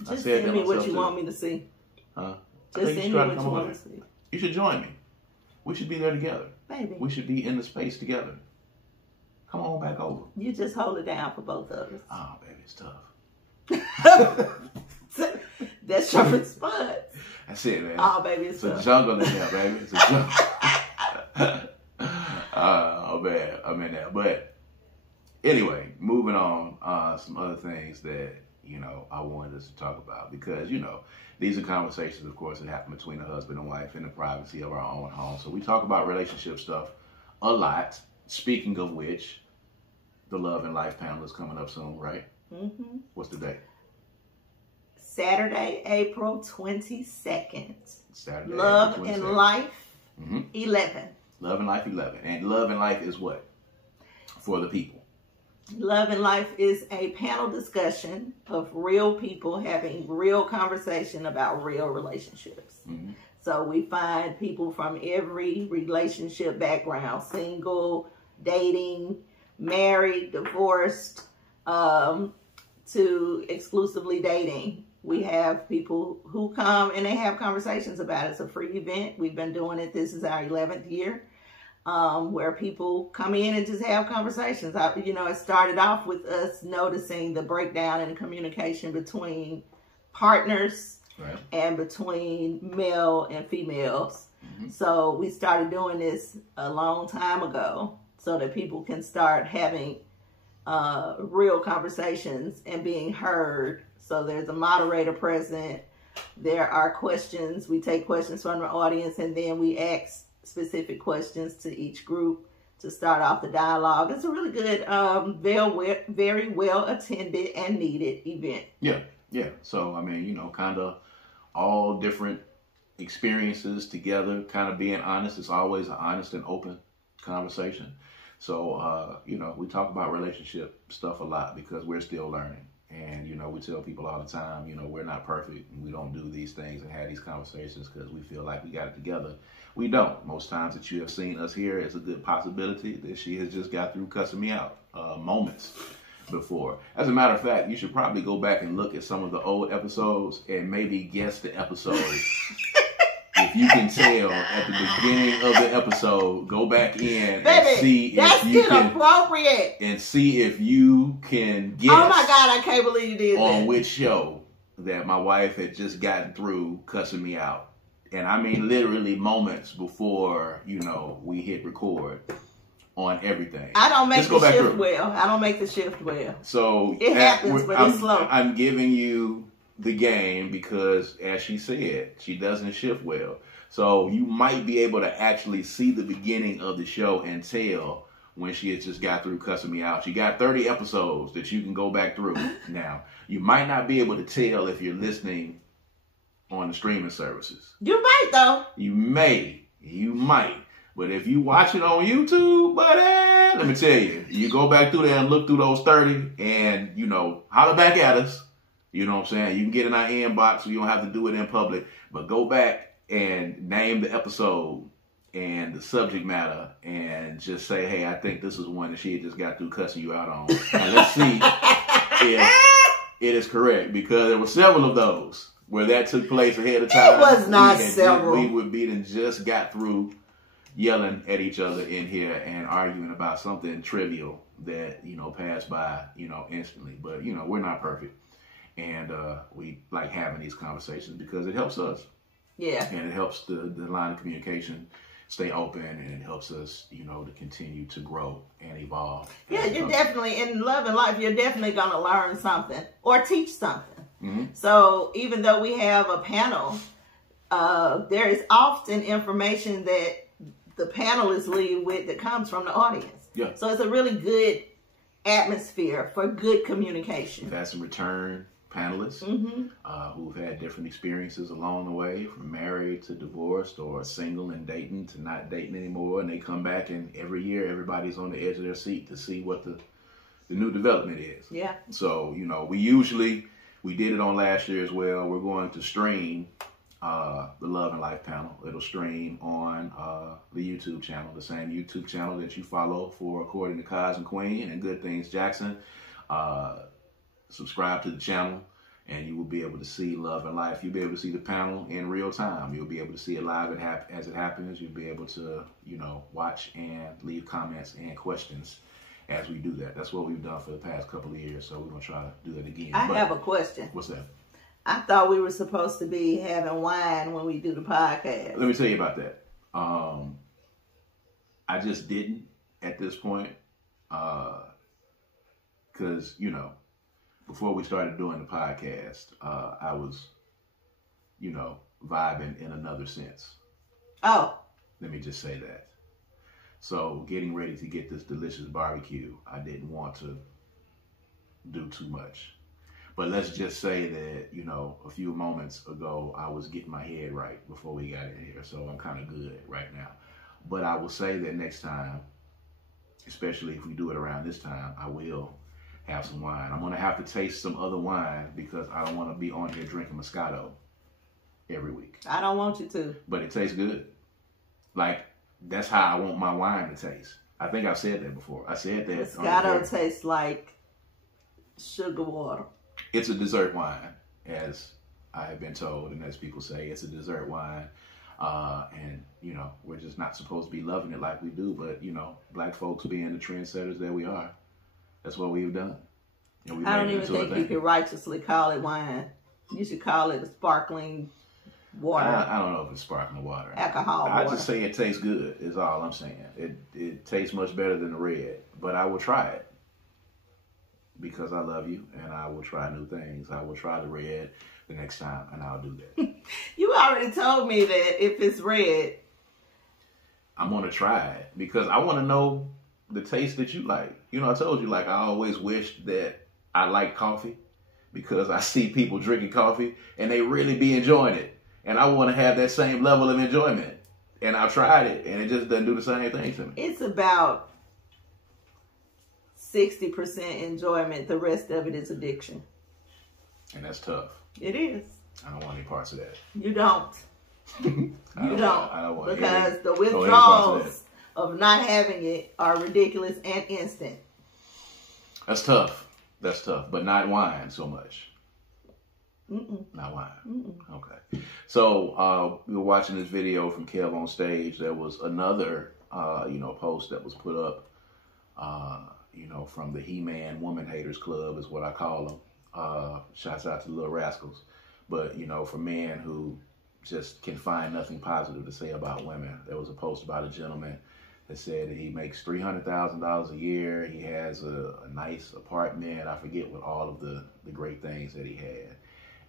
Just send me what you want me to see. Huh? Just send me what you want me to see. You should join me. We should be there together. Baby. We should be in the space together. Come on back over. You just hold it down for both of us. Oh, baby, it's tough. That's your response. That's it, man. Oh, baby, it's a jungle in there, baby. It's a jungle. Oh, man, I'm in there. But anyway, moving on. Some other things that, you know, I wanted us to talk about, because, you know, these are conversations, of course, that happen between a husband and wife in the privacy of our own home. So we talk about relationship stuff a lot. Speaking of which, the Love and Life panel is coming up soon, right? What's the date? Saturday, April 22nd. Saturday, Love April 22nd. and Life 11. Love and Life 11. And Love and Life is what? For the people. Love and Life is a panel discussion of real people having real conversation about real relationships. So we find people from every relationship background: single, dating, married, divorced, to exclusively dating. We have people who come and they have conversations about it. It's a free event. We've been doing it. This is our 11th year, where people come in and just have conversations. You know, it started off with us noticing the breakdown in communication between partners and between male and females. So we started doing this a long time ago so that people can start having real conversations and being heard. So there's a moderator present. There are questions. We take questions from the audience, and then we ask specific questions to each group to start off the dialogue. It's a really good, very well attended and needed event. Yeah. So, I mean, you know, kind of all different experiences together, kind of being honest. It's always an honest and open conversation. So, you know, we talk about relationship stuff a lot because we're still learning. And, you know, we tell people all the time, you know, we're not perfect and we don't do these things and have these conversations because we feel like we got it together. We don't. Most times that you have seen us here, it's a good possibility that she has just got through cussing me out moments before. As a matter of fact, you should probably go back and look at some of the old episodes and maybe guess the episode. If you can tell at the beginning of the episode, go back in and see if you inappropriate. And see if you can guess. Oh my God, I can't believe you did that. On which show that my wife had just gotten through cussing me out. And I mean literally moments before, you know, we hit record on everything. I don't make the shift well. I don't make the shift well. So it happens, but it's slow. I'm giving you the game because, as she said, she doesn't shift well. So you might be able to actually see the beginning of the show and tell when she had just got through cussing me out. She got 30 episodes that you can go back through. Now, you might not be able to tell if you're listening on the streaming services. You might, though. You might. But if you watch it on YouTube, buddy, let me tell you, you go back through there and look through those 30 and, you know, holler back at us. You know what I'm saying? You can get in our inbox so you don't have to do it in public. But go back and name the episode and the subject matter and just say, hey, I think this is one that she had just got through cussing you out on. And let's see if it is correct, because there were several of those where that took place ahead of time. It was not several. We would be and just got through yelling at each other in here and arguing about something trivial that, you know, passed by, you know, instantly. But, you know, we're not perfect. And we like having these conversations because it helps us. Yeah. And it helps the line of communication stay open, and it helps us, you know, to continue to grow and evolve. Yeah, you're definitely, in love and life, you're definitely going to learn something or teach something. Mm-hmm. So even though we have a panel, there is often information that the panelists leave with that comes from the audience. Yeah. So it's a really good atmosphere for good communication. We've had some return panelists who've had different experiences along the way, from married to divorced, or single and dating to not dating anymore, and they come back, and every year everybody's on the edge of their seat to see what the new development is. Yeah. So, you know, we did it on last year as well. We're going to stream the Love and Life panel. It'll stream on the YouTube channel, the same YouTube channel that you follow for According to Kaz Queen and Good Things Jackson. Subscribe to the channel, and you will be able to see Love and Life. You'll be able to see the panel in real time. You'll be able to see it live as it happens. You'll be able to, you know, watch and leave comments and questions as we do that. That's what we've done for the past couple of years, so we're going to try to do that again. I have a question. What's that? I thought we were supposed to be having wine when we do the podcast. Let me tell you about that. I just didn't at this point, because, you know, before we started doing the podcast, I was, you know, vibing in another sense. Oh. Let me just say that. So getting ready to get this delicious barbecue, I didn't want to do too much. But let's just say that, you know, a few moments ago, I was getting my head right before we got in here. So I'm kind of good right now. But I will say that next time, especially if we do it around this time, I will have some wine. I'm going to have to taste some other wine because I don't want to be on here drinking Moscato every week. I don't want you to. But it tastes good. Like, that's how I want my wine to taste. I think I've said that before. I said that. Moscato tastes like sugar water. It's a dessert wine, as I have been told, and as people say, it's a dessert wine. And, you know, we're just not supposed to be loving it like we do, but, you know, black folks being the trendsetters that we are, that's what we've done. And I don't even think you could righteously call it wine. You should call it a sparkling water. I don't know if it's sparkling water. Alcohol water. I just say it tastes good, is all I'm saying. It tastes much better than the red, but I will try it. Because I love you, and I will try new things. I will try the red the next time, and I'll do that. You already told me that if it's red, I'm going to try it because I want to know the taste that you like. You know, I told you, like, I always wished that I liked coffee because I see people drinking coffee, and they really be enjoying it. And I want to have that same level of enjoyment. And I've tried it, and it just doesn't do the same thing to me. It's about 60% enjoyment. The rest of it is addiction. And that's tough. It is. I don't want any parts of that. You don't. You don't. I don't want because the withdrawals of not having it are ridiculous and instant. That's tough. That's tough. But not wine so much. Not wine. Okay. So we were watching this video from Kev on Stage. There was another, post that was put up, from the He-Man Woman Haters Club is what I call them. Shouts out to the Little Rascals. But, for men who just can find nothing positive to say about women. There was a post about a gentleman that said that he makes $300,000 a year. He has a nice apartment. I forget what all of the great things that he had.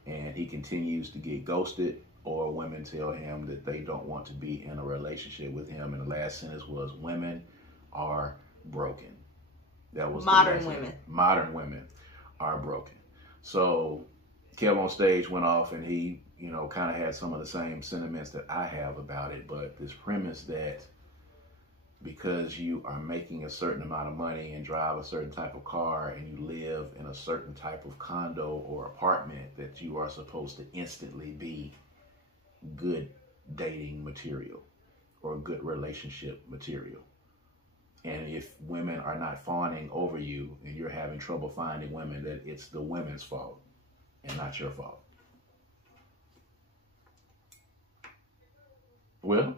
and he continues to get ghosted, or women tell him that they don't want to be in a relationship with him. And the last sentence was, women are broken. That was modern women. Modern women are broken. So Kev on stage went off, and he, you know, kind of had some of the same sentiments that I have about it. But this premise that because you are making a certain amount of money and drive a certain type of car and you live in a certain type of condo or apartment, that you are supposed to instantly be good dating material or good relationship material. And if women are not fawning over you and you're having trouble finding women, that it's the women's fault and not your fault. Well,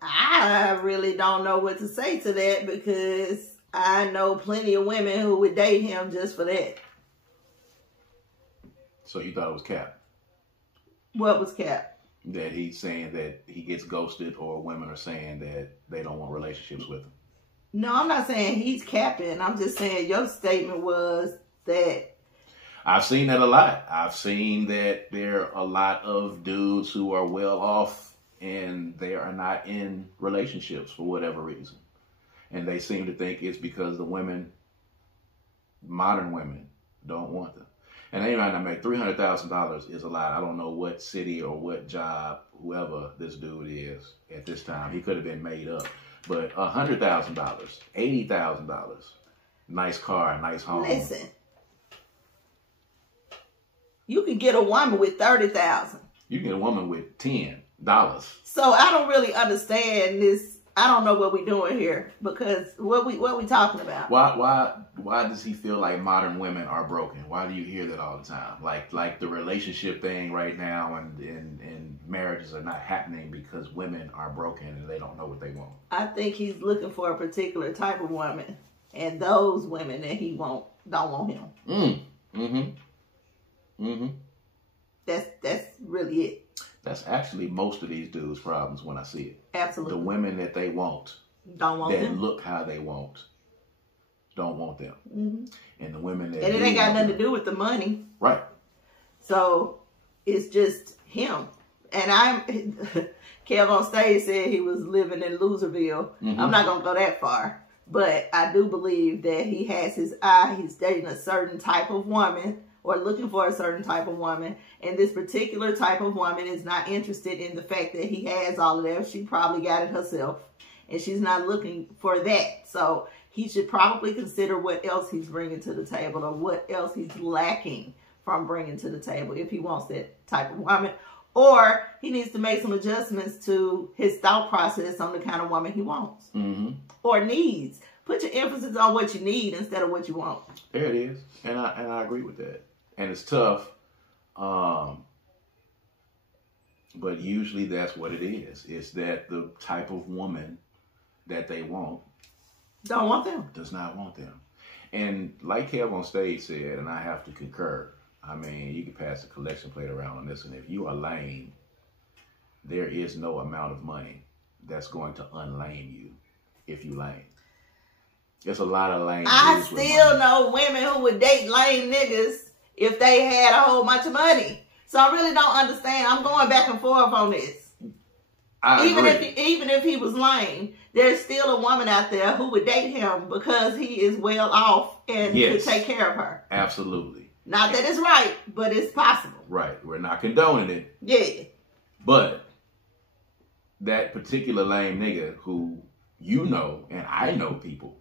I really don't know what to say to that, because I know plenty of women who would date him just for that. So you thought it was cap? What was cap? That he's saying that he gets ghosted, or women are saying that they don't want relationships with him? No, I'm not saying he's capping. I'm just saying your statement was that. I've seen that a lot. I've seen that there are a lot of dudes who are well off and they are not in relationships for whatever reason. And they seem to think it's because the women, modern women, don't want them. And they might not make $300,000 is a lot. I don't know what city or what job, whoever this dude is at this time. He could have been made up. But $100,000, $80,000, nice car, nice home. Listen, you can get a woman with $30,000. You can get a woman with $10. So I don't really understand this. I don't know what we're doing here, because what we talking about? Why does he feel like modern women are broken? Why do you hear that all the time? Like the relationship thing right now, and marriages are not happening because women are broken and they don't know what they want. I think he's looking for a particular type of woman, and those women that he don't want him. That's really it. That's actually most of these dudes' problems when I see it. Absolutely. The women that they want, don't want that them. look how they want, don't want them. And the women that, and it ain't got nothing to do with the money. Right. So it's just him. And Kev on stage said he was living in Loserville. I'm not going to go that far. But I do believe that he has his eye. He's dating a certain type of woman, or looking for a certain type of woman. And this particular type of woman is not interested in the fact that he has all of that. She probably got it herself. And she's not looking for that. So he should probably consider what else he's bringing to the table, or what else he's lacking from bringing to the table, if he wants that type of woman. Or he needs to make some adjustments to his thought process on the kind of woman he wants or needs. Put your emphasis on what you need instead of what you want. There it is. And I agree with that. And it's tough. But usually that's what it is. It's that the type of woman that they want don't want them. Does not want them. And like Kev on stage said, and I have to concur, I mean, you can pass the collection plate around on this, and if you are lame, there is no amount of money that's going to unlame you if you lame. There's a lot of lame I dudes with still money. know women who would date lame niggas if they had a whole bunch of money. So I really don't understand. I'm going back and forth on this. Even if he was lame, there's still a woman out there who would date him because he is well off and could take care of her. Absolutely. Not that it's right, but it's possible. Right. We're not condoning it. Yeah. But that particular lame nigga who you know, and I know people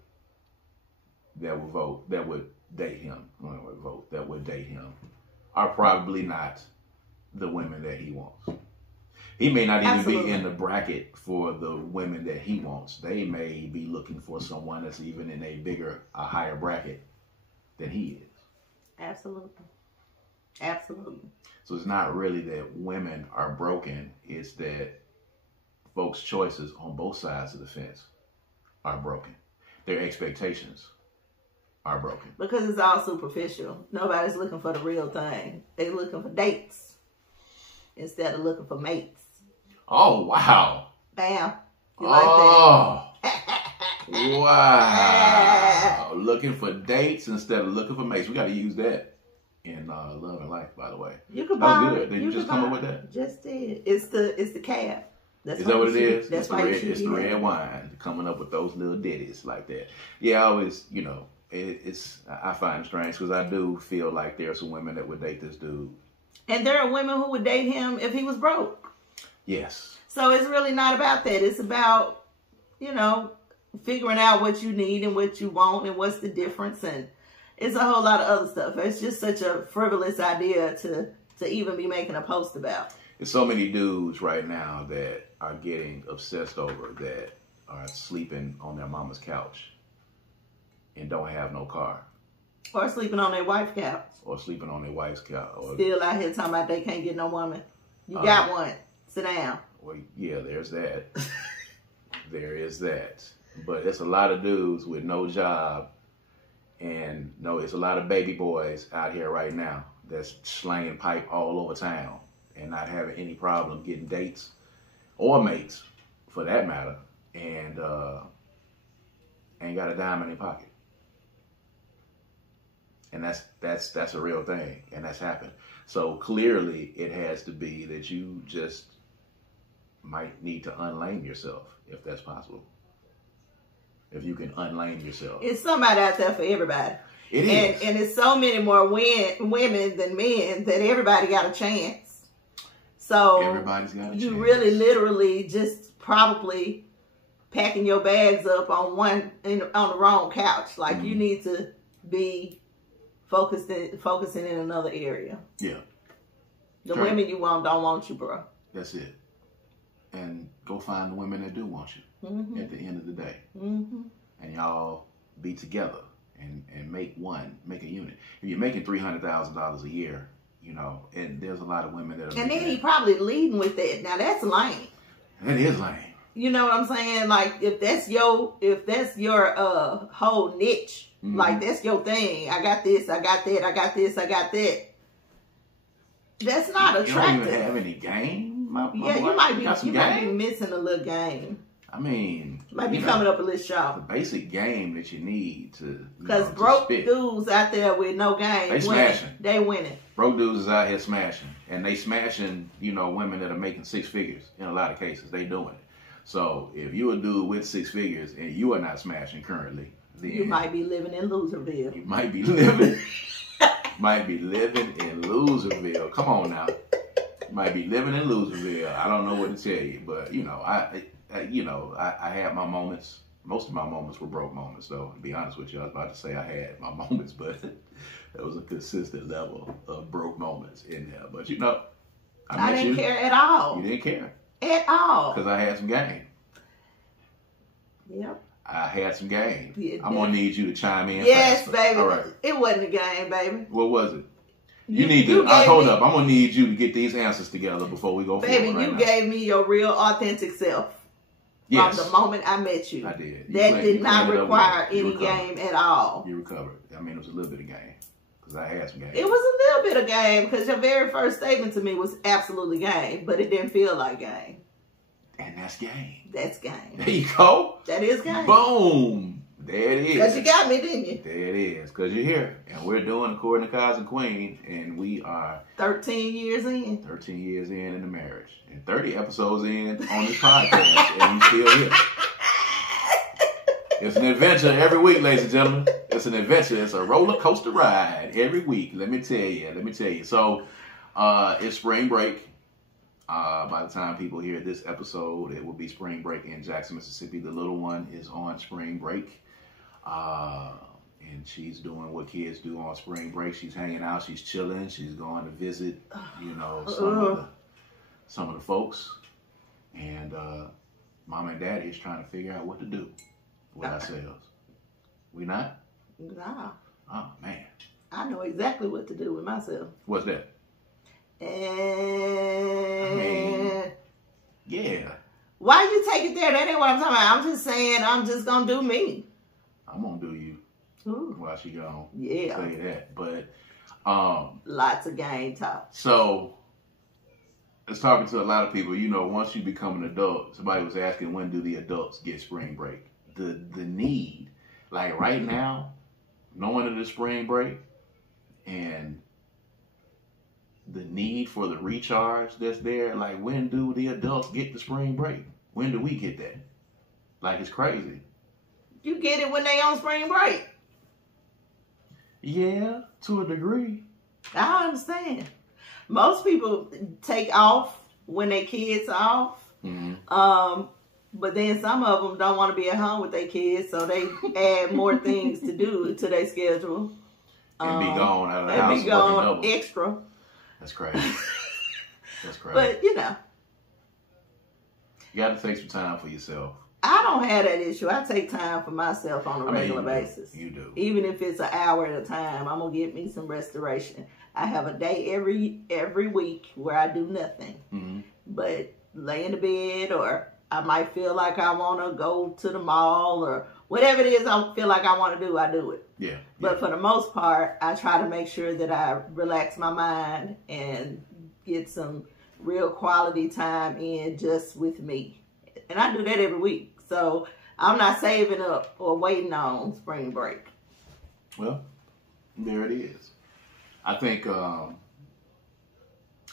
that would vote, that would date him, that would date him, are probably not the women that he wants. He may not even be in the bracket for the women that he wants. They may be looking for someone that's even in a higher bracket than he is. Absolutely. Absolutely. So it's not really that women are broken. It's that folks' choices on both sides of the fence are broken. Their expectations are broken. Because it's all superficial. Nobody's looking for the real thing. They're looking for dates instead of looking for mates. Oh, wow. Bam. You like that? Wow. Looking for dates instead of looking for mates. We got to use that in Love and Life, by the way. You could that buy. was good. Did you just come up with that? Just did. It's the cab. That's is that what it is? That's why it's the red wine. Coming up with those little ditties like that. Yeah, I always, you know, I find it strange because I do feel like there are some women that would date this dude. And there are women who would date him if he was broke. Yes. So it's really not about that. It's about, you know, figuring out what you need and what you want and what's the difference. And it's a whole lot of other stuff. It's just such a frivolous idea to even be making a post about. There's so many dudes right now that are getting obsessed over that are sleeping on their mama's couch and don't have no car. Or sleeping on their wife's couch. Or sleeping on their wife's couch. Or, still out here talking about they can't get no woman. You got one. Sit down. Well, yeah, there's that. There is that. But it's a lot of dudes with no job. And no, it's a lot of baby boys out here right now that's slanging pipe all over town and not having any problem getting dates or mates, for that matter, and ain't got a dime in their pocket. And that's a real thing, and that's happened. So clearly, it has to be that you just might need to unlame yourself, if that's possible. If you can unlame yourself. It's somebody out there for everybody. It is. And it's so many more women than men that everybody got a chance. So everybody's got a chance. You really literally just probably packing your bags up on on the wrong couch. Like you need to be focusing in another area. Yeah. The women you want don't want you, bro. That's it. And go find the women that do want you at the end of the day. And y'all be together and make a unit. If you're making $300,000 a year, you know, and there's a lot of women that are. And then he probably leading with that. Now that's lame. That is lame. You know what I'm saying? Like if that's your whole niche, like that's your thing. I got this, I got that, I got this, I got that. That's not attractive. You don't even have any game. Yeah, you might be missing a little game. I mean, might be coming up a little short. The basic game that you need to. Because broke dudes out there with no game, they smashing. They winning. Broke dudes is out here smashing, and they smashing. You know, women that are making six figures. In a lot of cases, they doing it. So if you a dude with six figures and you are not smashing currently, then you might be living in Loserville. You might be living. Might be living in Loserville. Come on now. Might be living in Loserville. I don't know what to tell you, but you know, I had my moments. Most of my moments were broke moments, though. To be honest with you, I was about to say I had my moments, but there was a consistent level of broke moments in there. But you know, I didn't care at all. You didn't care at all because I had some game. Yep. I had some game. Yeah, I'm gonna need you to chime in. Yes, faster. baby. All right. It wasn't a game, baby. What was it? You need to hold up. I'm gonna need you to get these answers together before we go forward. Baby, you gave me your real authentic self. Yes. From the moment I met you. I did. That did not require any game at all. You recovered. I mean, it was a little bit of game. Because I had some game. It was a little bit of game. Because your very first statement to me was absolutely game. But it didn't feel like game. And that's game. That's game. There you go. That is game. Boom. There it is. Because you got me, didn't you? There it is. Because you're here. And we're doing According to Kaz Queen. And we are 13 years in. 13 years in the marriage. And 30 episodes in on this podcast. And you still here. It's an adventure every week, ladies and gentlemen. It's an adventure. It's a roller coaster ride every week. Let me tell you. So, it's spring break. By the time people hear this episode, it will be spring break in Jackson, Mississippi. The little one is on spring break. And she's doing what kids do on spring break. She's hanging out. She's chilling. She's going to visit, you know, some of the folks. And mom and daddy is trying to figure out what to do with ourselves. We not? Nah. Oh, man. I know exactly what to do with myself. What's that? And I mean, yeah. Why you take it there? That ain't what I'm talking about. I'm just saying I'm just going to do me. I'm going to do you. Ooh. While she gone. Yeah. Say that. But lots of game talk. So it's talking to a lot of people. You know, once you become an adult, somebody was asking, when do the adults get spring break? the need. Like right now, knowing of the spring break and the need for the recharge that's there, like when do the adults get the spring break? When do we get that? Like it's crazy. You get it when they on spring break. Yeah, to a degree. I understand. Most people take off when their kids are off. Mm-hmm. But then some of them don't want to be at home with their kids, so they add more things to do to their schedule. And be gone out of the house. And be gone extra. That's crazy. That's crazy. But, you know. You got to take some time for yourself. I don't have that issue. I take time for myself on a regular basis. You do. Even if it's an hour at a time, I'm going to get me some restoration. I have a day every week where I do nothing. Mm-hmm. But lay in the bed, or I might feel like I want to go to the mall, or whatever it is I feel like I want to do, I do it. Yeah. But for the most part, I try to make sure that I relax my mind and get some real quality time in just with me. And I do that every week. So I'm not saving up or waiting on spring break. Well, there it is. I think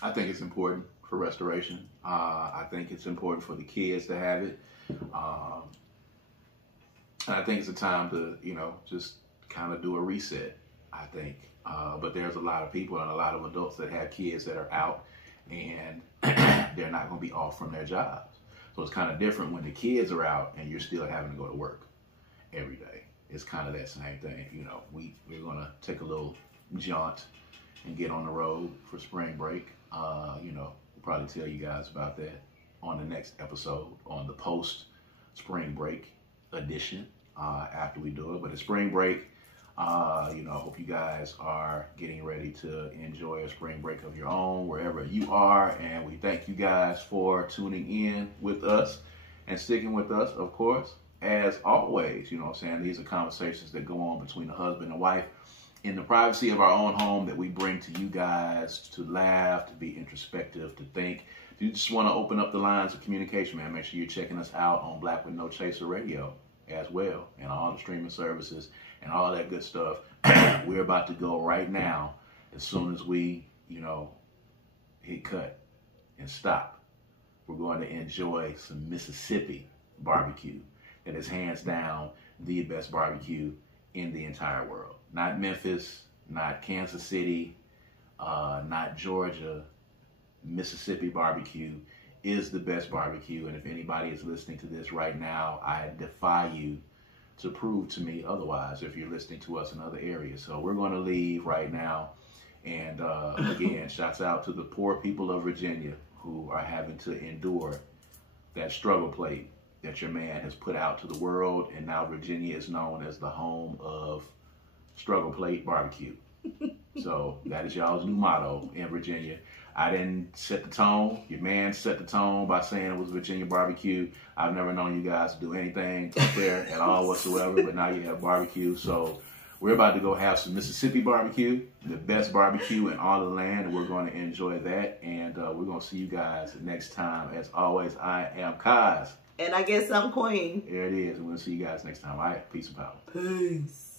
it's important for restoration. I think it's important for the kids to have it. And I think it's a time to, just kind of do a reset, I think. But there's a lot of people and a lot of adults that have kids that are out and they're not going to be off from their jobs. So it's kind of different when the kids are out and you're still having to go to work every day. It's kind of that same thing. We're going to take a little jaunt and get on the road for spring break. We'll probably tell you guys about that on the next episode, on the post spring break edition, after we do it. But the spring break, hope you guys are getting ready to enjoy a spring break of your own wherever you are. And we thank you guys for tuning in with us and sticking with us, of course. As always, these are conversations that go on between a husband and wife in the privacy of our own home that we bring to you guys to laugh, to be introspective, to think. If you just want to open up the lines of communication, man, make sure you're checking us out on Black with No Chaser Radio as well, and all the streaming services and all that good stuff. We're about to go right now, as soon as we, hit cut and stop. We're going to enjoy some Mississippi barbecue that is hands down the best barbecue in the entire world. Not Memphis, not Kansas City, not Georgia. Mississippi barbecue is the best barbecue. And if anybody is listening to this right now, I defy you to prove to me otherwise if you're listening to us in other areas. So we're going to leave right now. And again, shouts out to the poor people of Virginia who are having to endure that struggle plate that your man has put out to the world. And now Virginia is known as the home of struggle plate barbecue. So that is y'all's new motto in Virginia. I didn't set the tone. Your man set the tone by saying it was Virginia barbecue. I've never known you guys to do anything up there at all whatsoever, but now you have barbecue. So we're about to go have some Mississippi barbecue, the best barbecue in all the land, and we're going to enjoy that. And we're going to see you guys next time. As always, I am Kaz. And I guess I'm Queen. There it is. We're going to see you guys next time. All right, peace and power. Peace.